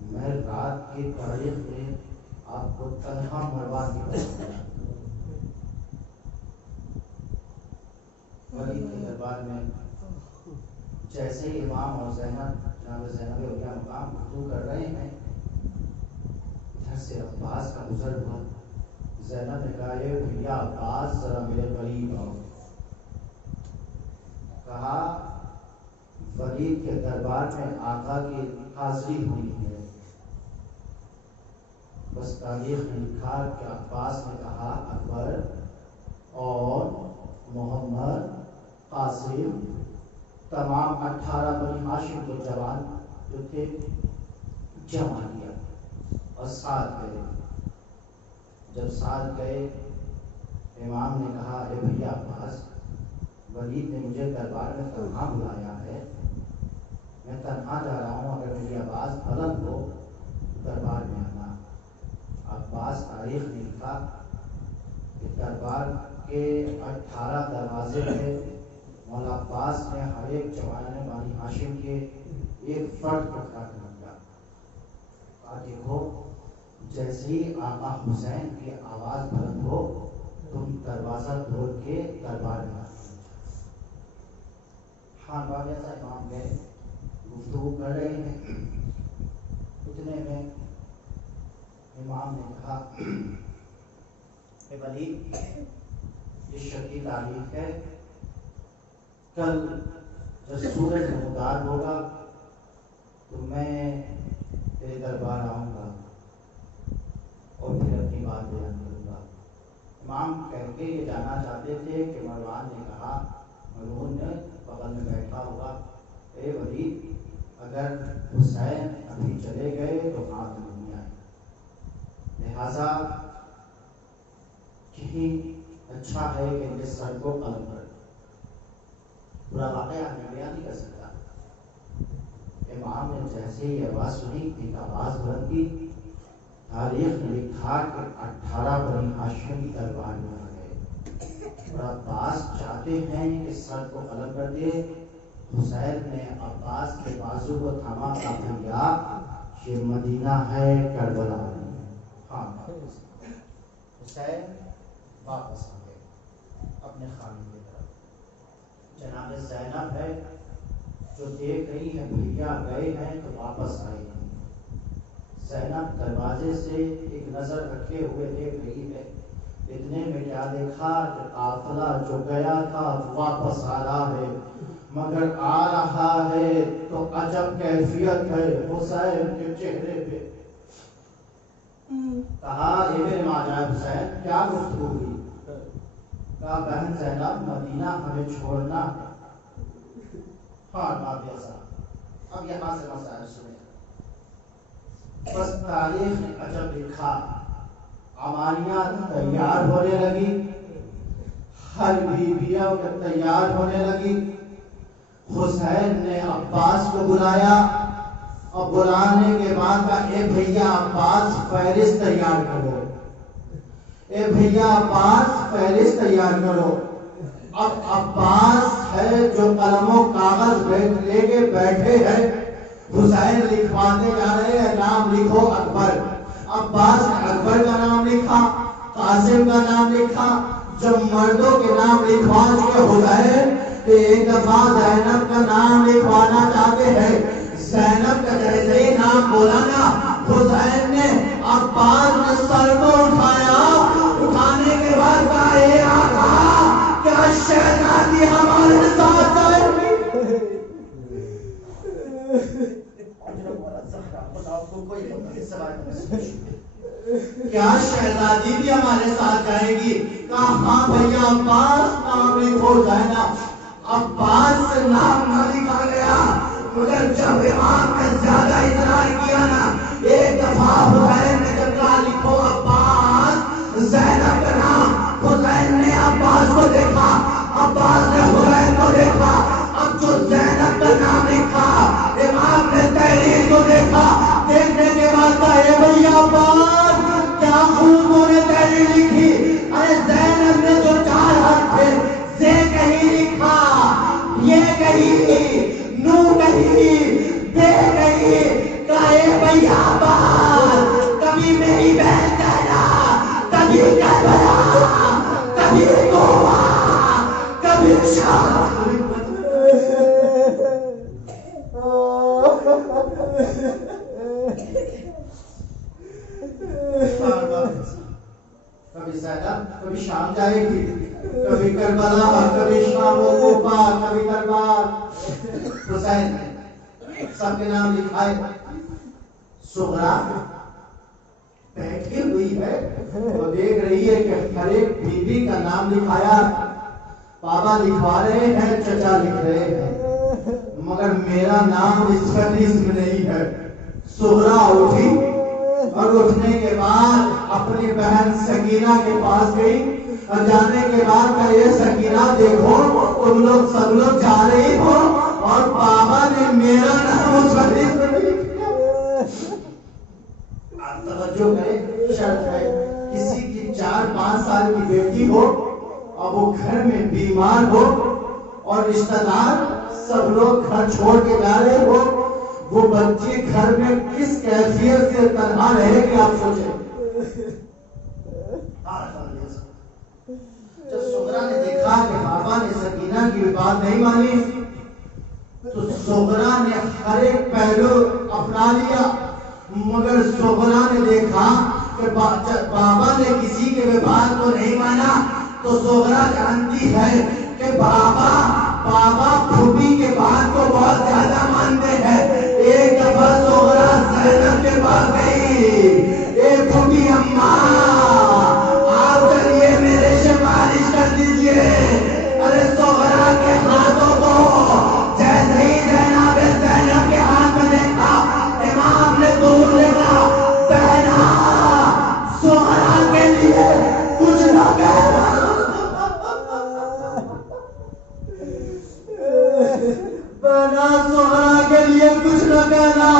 میں رات کی تاریخ میں آپ کو تنہا مروان کے پاس گیا. ولید کے دربار میں جیسے ہی امام اور زینب جناب زینب اولیاء مقام گفتگو کر رہے ہیں ادھر سے عباس کا گزر ہوا. زینب نے کہا اے بھیا عباس ذرا میرے قریب آؤ. کہا ولید کے دربار میں آقا کی حاضری ہوئی ہے. بس تاریخ نے لکھا کہ عباس نے کہا اکبر اور محمد قاسم تمام 18 بنی ہاشم کے جوان جو تھے جمع کیا اور ساتھ گئے. جب ساتھ گئے امام نے کہا اے بھیا عباس ولید نے مجھے دربار میں تنہا بلایا ہے, میں تنہا جا رہا ہوں, اگر میری آواز بلند ہو دربار میں آنا. عباس تاریخ نے لکھا کہ دربار کے 18 دروازے تھے. مولا عباس نے ہر ایک جوان بانی ہاشم کے ایک فرد کو کھڑا کر دیا. کہا دیکھو جیسے ہی آقا حسین کی آواز بلند ہو تم دروازہ توڑ کے دربار میں آ. خان باغ ایسا امام گئے گفتگو کر رہے ہیں. اتنے میں امام نے کہا اے ولید یہ شکی تاریخ ہے, کل جب سورج نمودار ہوگا تو میں تیرے دربار آؤں گا اور پھر اپنی بات بیان کروں گا. امام کہہ کے یہ جاننا چاہتے تھے کہ مروان نے کہا, مرہون نے بغل میں بیٹھا ہوا, اے ولید اگر حسین ابھی چلے گئے تو ہاتھ نہیں آئے, لہذا یہی اچھا ہے کہ ان کے سر کو قلم کر. پورا واقعہ میں بیان نہیں کر سکتا. امام نے جیسے ہی آواز سنی ایک آواز بلند کی. تاریخ نے لکھا کہ 18 بنی ہاشم کی دربار میں آ گئے اور عباس چاہتے ہیں کہ سر کو قلم کر دے. حسین نے عباس کے بازو کو تھاما, کا بھیا یہ مدینہ ہے کربلا نہیں. ہاں حسین واپس آ گئے اپنے خانے کی طرف. جناب زینب ہے جو دیکھ رہی ہے بھیا گئے ہیں تو واپس آئے ہیں. زینب دروازے سے ایک نظر رکھے ہوئے دیکھ رہی ہے. اتنے میں کیا دیکھا کہ قافلہ جو گیا تھا واپس آ رہا ہے, مگر آ رہا ہے تو عجب کیفیت ہے حسین کے چہرے پہ. کہا اے میرے ماجا حسین کیا گفتگو ہوئی؟ کہا بہن زینب مدینہ ہمیں چھوڑنا ہے. ہاں بات ایسا. اب یہاں سے مسائل سنیں. بس تاریخ نے عجب لکھا, عمالیات تیار ہونے لگی, ہر بیویوں کے تیار ہونے لگی. حسین نے عباس کو بلایا اور بلانے کے بعد کہا اے بھیا عباس فہرست تیار کرو, اے بھیا عباس فہرست تیار کرو. اب عباس ہے جو قلم و کاغذ لے کے بیٹھے ہیں، حسین لکھواتے جا رہے ہیں، نام لکھو اکبر۔ عباس نے اکبر کا نام لکھا، قاسم کا نام لکھا، جب مردوں کے نام لکھوا کے حسین ایک دفعہ زینب کا نام لکھوانا چاہتے ہیں، زینب کا جیسے ہی نام بولا نا، حسین نے عباس نے سر کو اٹھایا، اٹھانے کے بعد کہا اے آقا کیا شہزادی ہمارے ساتھ آئے گی؟ کیا شہزادی بھی ہمارے ساتھ جائے گی؟ کہا ہاں بھیا عباس نام لکھو زینب۔ عباس سے نام نہ لکھا گیا، مگر جب امام نے زیادہ اصرار کیا نا، ایک دفعہ حسین نے جب کہا لکھو عباس زینب کا نام، حسین نے عباس کو دیکھا، عباس نے حسین کو دیکھا، اب جو زینب کا نام لکھا، امام نے تحریر کو دیکھا، دیکھنے کے بعد کہا اے بھیا عباس کیا خوب تو نے تحریر لکھی، ارے زینب نے جو 4 حرف تھے سے کہیں لکھا، یہ کہیں نو کہیں بے کہیں، کہے بھیا عباس کبھی میری بہن کہنا، کبھی کربلا، کبھی گوا، کبھی شام۔ کبھی زینب کبھی شام جائے گی، کبھی کربلا، کبھی شام و کوفہ، کبھی دربار۔ حسین نے سب کے نام لکھائے۔ سغرا بیٹھی ہوئی ہے، وہ دیکھ رہی ہے کہ ہر ایک بیوی کا نام لکھایا، بابا لکھوا رہے ہیں، چچا لکھ رہے ہیں، مگر میرا نام اس فہرست میں نہیں ہے۔ سغرا اٹھی اور اٹھنے کے بعد اپنی بہن سکینہ کے پاس گئی، اور جانے کے بعد کہا یہ سکینہ دیکھو تم لوگ سب لوگ جا رہی ہو اور بابا نے میرا نام اس فہرست میں نہیں کیا۔ آپ توجہ کریں، شرط ہے کسی کی 4-5 سال کی بیٹی ہو اور وہ گھر میں بیمار ہو اور رشتہ دار سب لوگ گھر چھوڑ کے جا رہے ہو، وہ بچے گھر میں کس کیفیت سے تنہا رہے گی آپ سوچیں۔ جب سغرا نے دیکھا کہ بابا نے سکینہ کی بات نہیں مانی تو سغرا نے ہر ایک پہلو اپنا لیا، مگر سغرا نے دیکھا کہ بابا نے کسی کے بات کو نہیں مانا تو سغرا جانتی ہے کہ بابا پھوپھی کے بات کو بہت زیادہ مانتے ہیں۔ ایک دفعہ سغرا زینب کے پاس گئی، اے پھوپھی اماں آپ چلیے میرے سے مالش کر دیجئے۔ ارے سغرا کے ہاتھوں کو جیسے ہی زینب کے ہاتھ میں دیکھا، امام نے دور دیکھا، پہنا سغرا کے لیے کچھ نہ کہنا، پہنا سغرا کے لیے کچھ نہ کہنا۔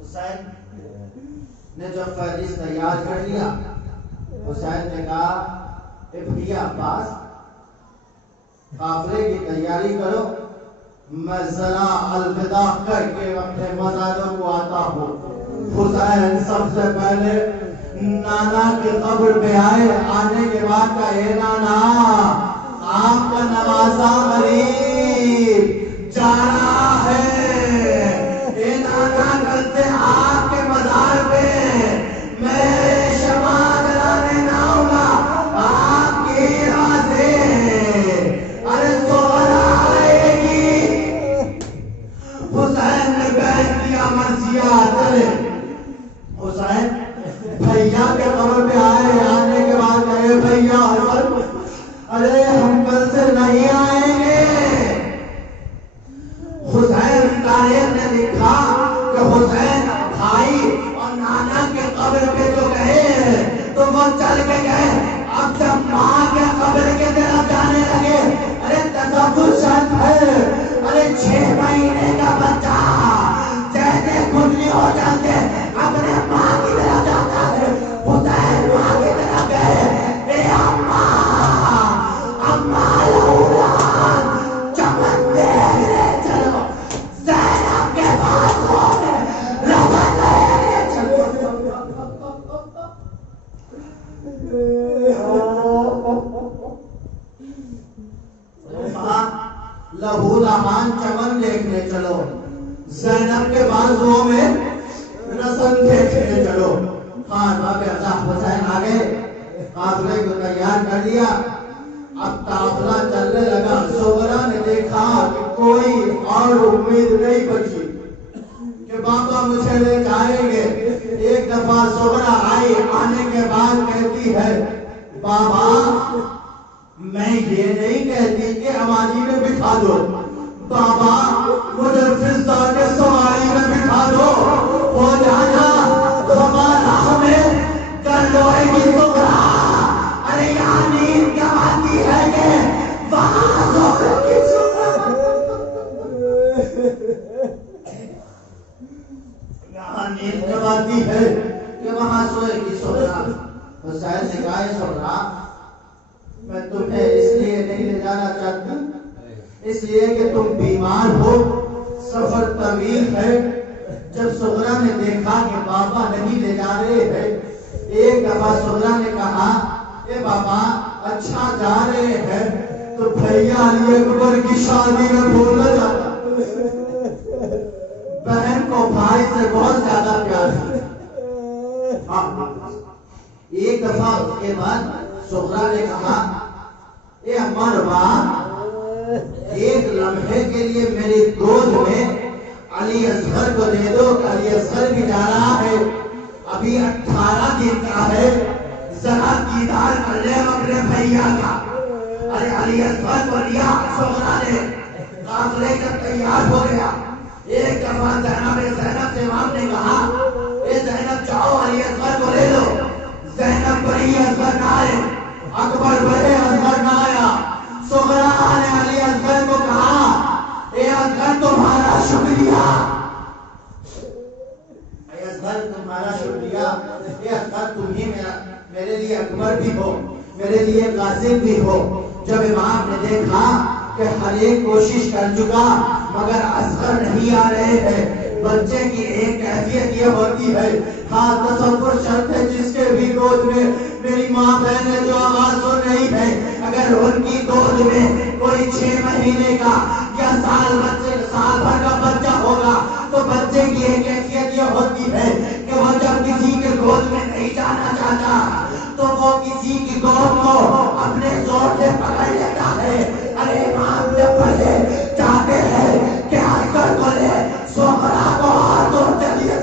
حسین نے جب فہرست تیار کر لیا، حسین نے کہا اے بھیا عباس قافلے کی تیاری کرو، میں ذرا الوداع کر کے اپنے مزاروں کو آتا ہوں۔ حسین سب سے پہلے نانا کی قبر پہ آئے، آنے کے بعد کہا اے نانا آپ کا نوازا غریب جا رہا ہے، اے نانا کل سے آپ کے مزار پہ میں شمع جلانے نہ آؤں گا، آپ کی راہ سے ارے سغرا آئے گی۔ حسین نے بیعت کیا مرضیہ چلے۔ حسین بھیا کے قبر پہ آئے، آنے کے بعد کہے بھیا حسن ارے ہم کل سے نہیں آئیں گے۔ حسین تاریخ نے لکھا کہ حسین بھائی اور نانا کے قبر پہ جو گئے تو وہ چل کے گئے، اب جب ماں کے قبر کے طرف جانے لگے، ارے تصور شرط ہے، ارے 6 مہینے کا بچہ جیسے کھجلی ہو جاتے لہو لہان چمن دیکھنے چلو، زینب کے بازوؤں میں رسم دیکھنے چلو۔ خان باب عزا حسین آگے قافلے کو تیار کر لیا۔ اب قافلہ چلنے لگا۔ زہرا نے دیکھا کہ کوئی اور امید نہیں بچی کہ بابا مجھے لے جائیں گے۔ ایک دفعہ زہرا آئی، آنے کے بعد کہتی ہے بابا میں یہ نہیں کہتی کہ ہماری میں بٹھا دو، بابا مجھے فضا کے سواری میں بٹھا دو، ہو جانا ہمارا ہمیں کر لوئے گی زہرا۔ ارے یہاں نیند کیا آتی ہے کہ وہاں زہرا کی یہاں نیند کیا آتی ہے کہ وہاں سوئے گی زہرا۔ حسین نے کہا زہرا میں تمہیں اس لیے نہیں لے جانا چاہتا، اس لیے کہ تم بیمار ہو، سفر طویل ہے۔ جب زہرا نے دیکھا کہ بابا نہیں لے جا رہے ہیں، ایک دفعہ زہرا نے کہا اے بابا اچھا جا رہے ہیں تو بھیا علی اکبر کی شادی میں بھول نہ جاتا۔ بہن کو بھائی سے بہت زیادہ پیار ہے۔ ایک دفعہ اس کے بعد زہرا نے کہا اے اماں ربا ایک لمحے کے لیے میری گود میں علی اصغر کو دے دو کہ علی اصغر بھی جا رہا ہے، ابھی 18 دن کا ہے، ذرا دیدار کر لے اپنے بھیا کا۔ ارے علی اصغر کو لیا زہرا نے، قافلے جب تیار ہو گیا، ایک دفعہ زینب سے امام نے کہا اے زینب جاؤ علی اصغر کو لے لو۔ زینب بڑی اصغر نہ آئے، اکبر بڑے اصغر نہ آیا۔ زہرا نے علی اصغر کو کہا اے اصغر تمہارا شکریہ، اے اصغر تمہارا شکریہ، اے اصغر تم ہی میرے لیے اکبر بھی ہو، میرے لیے قاسم بھی ہو۔ جب امام نے دیکھا کہ ہر ایک کوشش کر چکا مگر اصغر نہیں آ رہے ہیں، بچے کی ایک کیفیت یہ ہوتی ہے، ہاں تصور شرط ہے جس کے بھی گود میں میری ماں بہن ہے جو آواز سن رہی ہے، اگر ان کی گود میں کوئی 6 مہینے کا یا سال بھر کا بچہ ہوگا تو بچے کی ایک کیفیت یہ ہوتی ہے کہ وہ جب کسی کے گود میں نہیں جانا چاہتا تو وہ کسی کی گود کو اپنے زور سے پکڑ لیتا ہے۔ ارے امام جب پڑھے چاہتے ہیں کہ اصغر کو لے، زہرا کو ہاتھوں سے لیے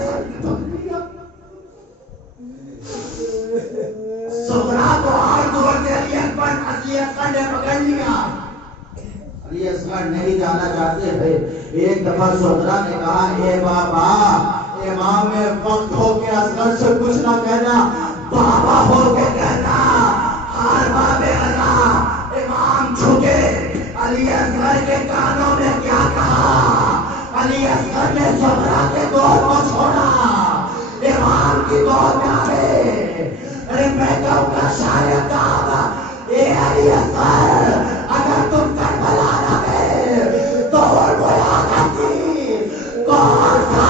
زہرا کو ہاتھوں سے لیے علی اصغر نے پکڑ لیا۔ علی اصغر نہیں جانا چاہتے تھے۔ ایک دفعہ زہرا نے کہا اے بابا امام میں وقت ہو کے اصغر سے کچھ نہ کہنا، بابا ہو کے کہنا۔ ہر باب عزا امام جھکے، علی اصغر کے کانوں میں کیا کہا؟ علی اصغر نے زہرا کے گود کو چھوڑا، امام کی گود میں آئے۔ ارے میں کہوں گا شاید کہا اے علی اصغر اگر تم کربلا نہ گئے تو اور بلا کرتی کون سا؟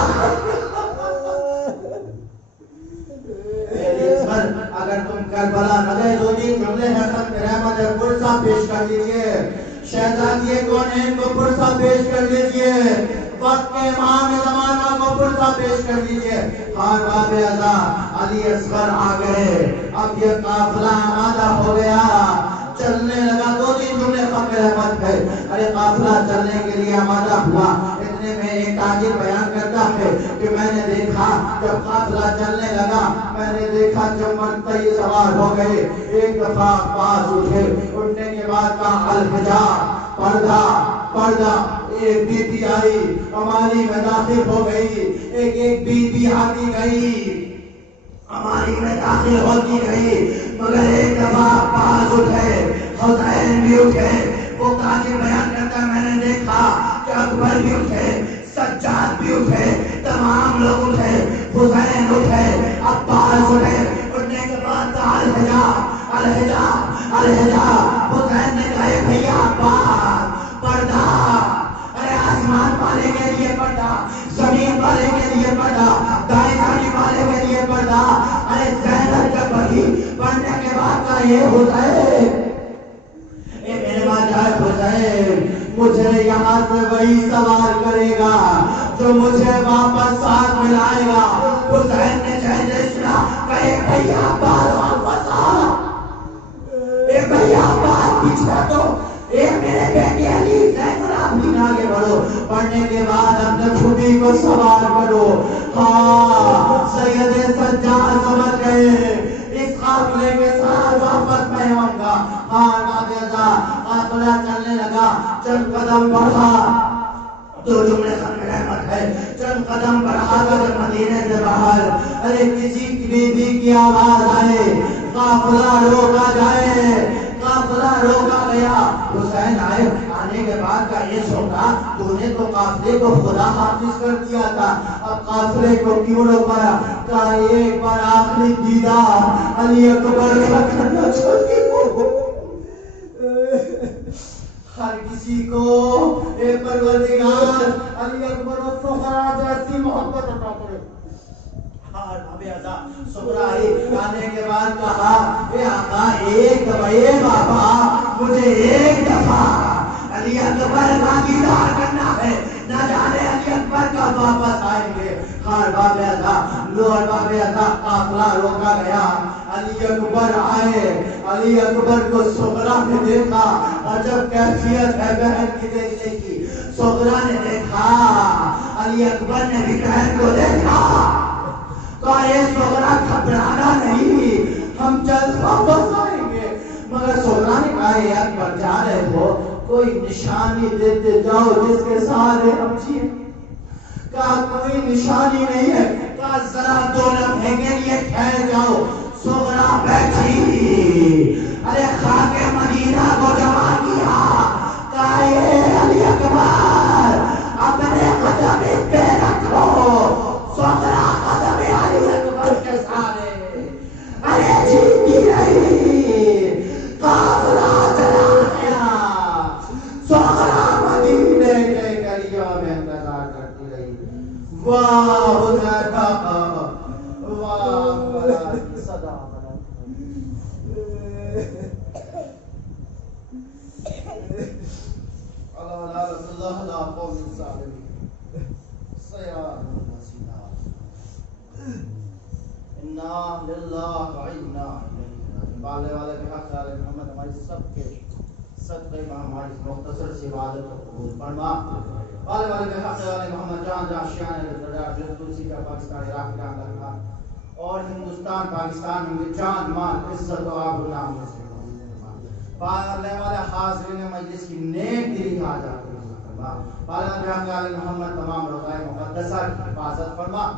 اگر تم کربلا نہ گئے دو تین جملے ہیں ختم رحمت پرسہ پیش کر لیجئے، شہزادی کونین کو پرسہ پیش کر لیجئے، وقت کے امام زمانہ کو پرسہ پیش کر لیجئے۔ خان باب عزا علی اصغر آ گئے، اب یہ قافلہ آمادہ ہو گیا، چلنے لگا۔ دو تین جملے ختم رحمت ہے۔ ارے قافلہ چلنے کے لیے آمادہ ہوا، اتنے میں ایک تاجر بیان کرتا ہے کہ میں نے دیکھا جب قافلہ چلنے لگا میں نے دیکھا جب مرتعی سوار ہو گئے، ایک دفعہ پاس اٹھے، اٹھنے کے بعد کہا الحجاب پردہ پردہ۔ ایک بی بی آئی ہماری میں داخل ہو گئی، ایک بی بی آتی گئی ہماری میں داخل ہوتی گئی، مگر ایک دفعہ پاس اٹھے، حسین بھی اٹھے۔ وہ تاجر بیان کرتا میں نے دیکھا کہ اکبر بھی اٹھے، سجاد بھی اٹھے، تمام لوگ اٹھے، حسین اٹھے، عباس اٹھے۔ اٹھنے کے بعد الحجاب الحجاب الحجاب۔ حسین نے کہا بھیا عباس پردہ، ارے آسمان والے کے لیے پردہ، زمین والے کے لیے پردہ، دائیں والے کے لیے پردہ۔ ارے زینب جب بڑھی، پڑھنے کے یہ حسین، اے میرے ماجد حسین، مجھے یہاں سے وہی سوار کرے گا جو مجھے واپس ساتھ ملائے گا۔ حسین نے جیسے سنا کہے بھیا بار واپس آ، اے بھیا بار پیچھے تو، اے میرے بیٹے علی زین العابدین آگے بڑھو، پڑھنے کے بعد اپنے چھوٹی کو سوار کرو۔ ہاں سید سجاد سمجھ گئے اس قافلے کے ساتھ واپس میں آؤں گا۔ ہاں نادیزہ قافلہ چلنے لگا، چند قدم بڑھا، دو جملے ختم رحمت ہے، چند قدم بڑھا کر مدینے سے باہر، ارے کسی کی بیوی کی آواز آئے، قافلہ روکا جائے، قافلہ روکا گیا۔ حسین آئے، آنے کے بعد کا یہ سوچا تو نے تو قافلے کو خدا حافظ کر دیا تھا، اب قافلے کو کیوں روکا؟ کہا ایک بار آخری دیدار علی اکبر کا کرنا چاہتی ہوں۔ ہر کسی کو اے پروردگار علی اکبر و سغرا جیسی محبت عطا کرے۔ ہر ابے عزا سغرا آنے کے بعد کہا اے آقا ایک دفعہ، اے بابا مجھے ایک دفعہ علی اکبر کا دیدار کرنا ہے، نہ جانے علی اکبر کب واپس آئیں گے۔ ہر باب عزا لوہر باب عزا قافلہ روکا گیا، علی اکبر آئے، علی اکبر کو سغرا نے دیکھا، عجب کیفیت ہے بہن کی دیکھنے کی۔ سغرا نے دیکھا، علی اکبر نے بھی بہن کو دیکھا، کہا اے سغرا گھبرانا نہیں، ہم جلد واپس آئیں گے۔ مگر سغرا نے کہا اے اکبر جا رہے ہو کوئی نشانی دیتے جاؤ جس کے سہارے ہم جیے۔ کہا کوئی نشانی نہیں ہے، کہا ذرا دو لمحے کے لیے ٹھہر جاؤ۔ سغرا بیٹھی، ارے خاک مدینہ کو جمع کیا، کہا اے علی اکبر اپنے قدم اس پہ رکھو۔ سغرا قدم علی اکبر کے سارے، ارے جیتی رہی، قافلہ چلا گیا۔ سغرا مدینے کے گلیوں میں انتظار کرتی رہی۔ واہ حذیفہ، واہ بلا کی صدا بلند۔ اللہ لا قوم الظالمین سیار نسینا انا للہ و انا الیہ راجعون۔ بالے والے بحق آل محمد ہماری سب کے صدقے میں ہماری مختصر سی عبادت کو قبول فرما۔ بالے والے بحق آل محمد جان جان شیان الدردار جلدوسی کا پاکستان عراق کا لکھا اور ہندوستان پاکستان میں جان مال عزت و آب نام میں سے پالنے والے حاضرین مجلس کی نیک دلی حاجات فرما۔ پالنے والے آل محمد تمام روضائے مقدسہ کی حفاظت فرما۔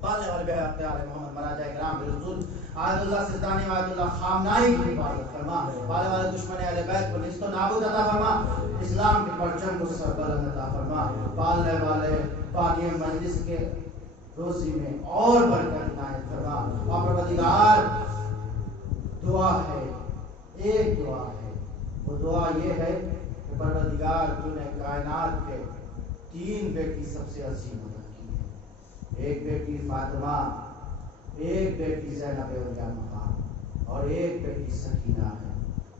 پالنے والے آل محمد مراجع کرام رسول آیت اللہ سلطانی و آیت اللہ خامنائی کی حفاظت فرما۔ پالنے والے دشمن اہل بیت کو نیست و نابود عطا فرما، اسلام کے پرچم کو سربلند عطا فرما۔ پالنے والے پاکی مجلس کے روزی میں اور برکت عنایت فرما۔ اور پروردگار دعا ہے، ایک دعا ہے، وہ دعا یہ ہے کہ پروردگار تو نے کائنات کے تین بیٹی سب سے عظیم عطا کی ہے، ایک بیٹی فاطمہ، ایک بیٹی زینب مقام اور ایک بیٹی سکینہ ہے۔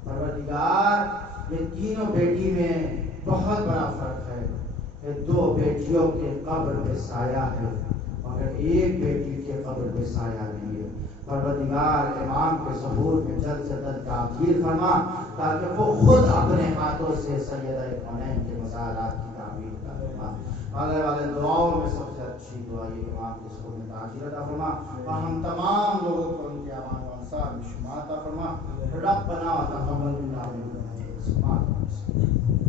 پروردگار یہ تینوں بیٹی میں بہت بڑا فرق ہے کہ دو بیٹیوں کے قبر پہ سایہ ہے مگر ایک بیٹی کے قبر پہ سایہ نہیں ہے۔ پروردگار امام کے ظہور میں جلد سے جلد تعبیر فرما تاکہ وہ خود اپنے ہاتھوں سے سیدہ کونین کے مزارات کی تعبیر فرما۔ آنے والے دعاؤں میں سب سے اچھی دعا یہ امام کے ظہور میں تعبیر عطا فرما اور ہم تمام لوگوں کو ان کے امان و انصار میں شمار عطا فرما۔ ربنا تقبل منا انک انت السمیع العلیم۔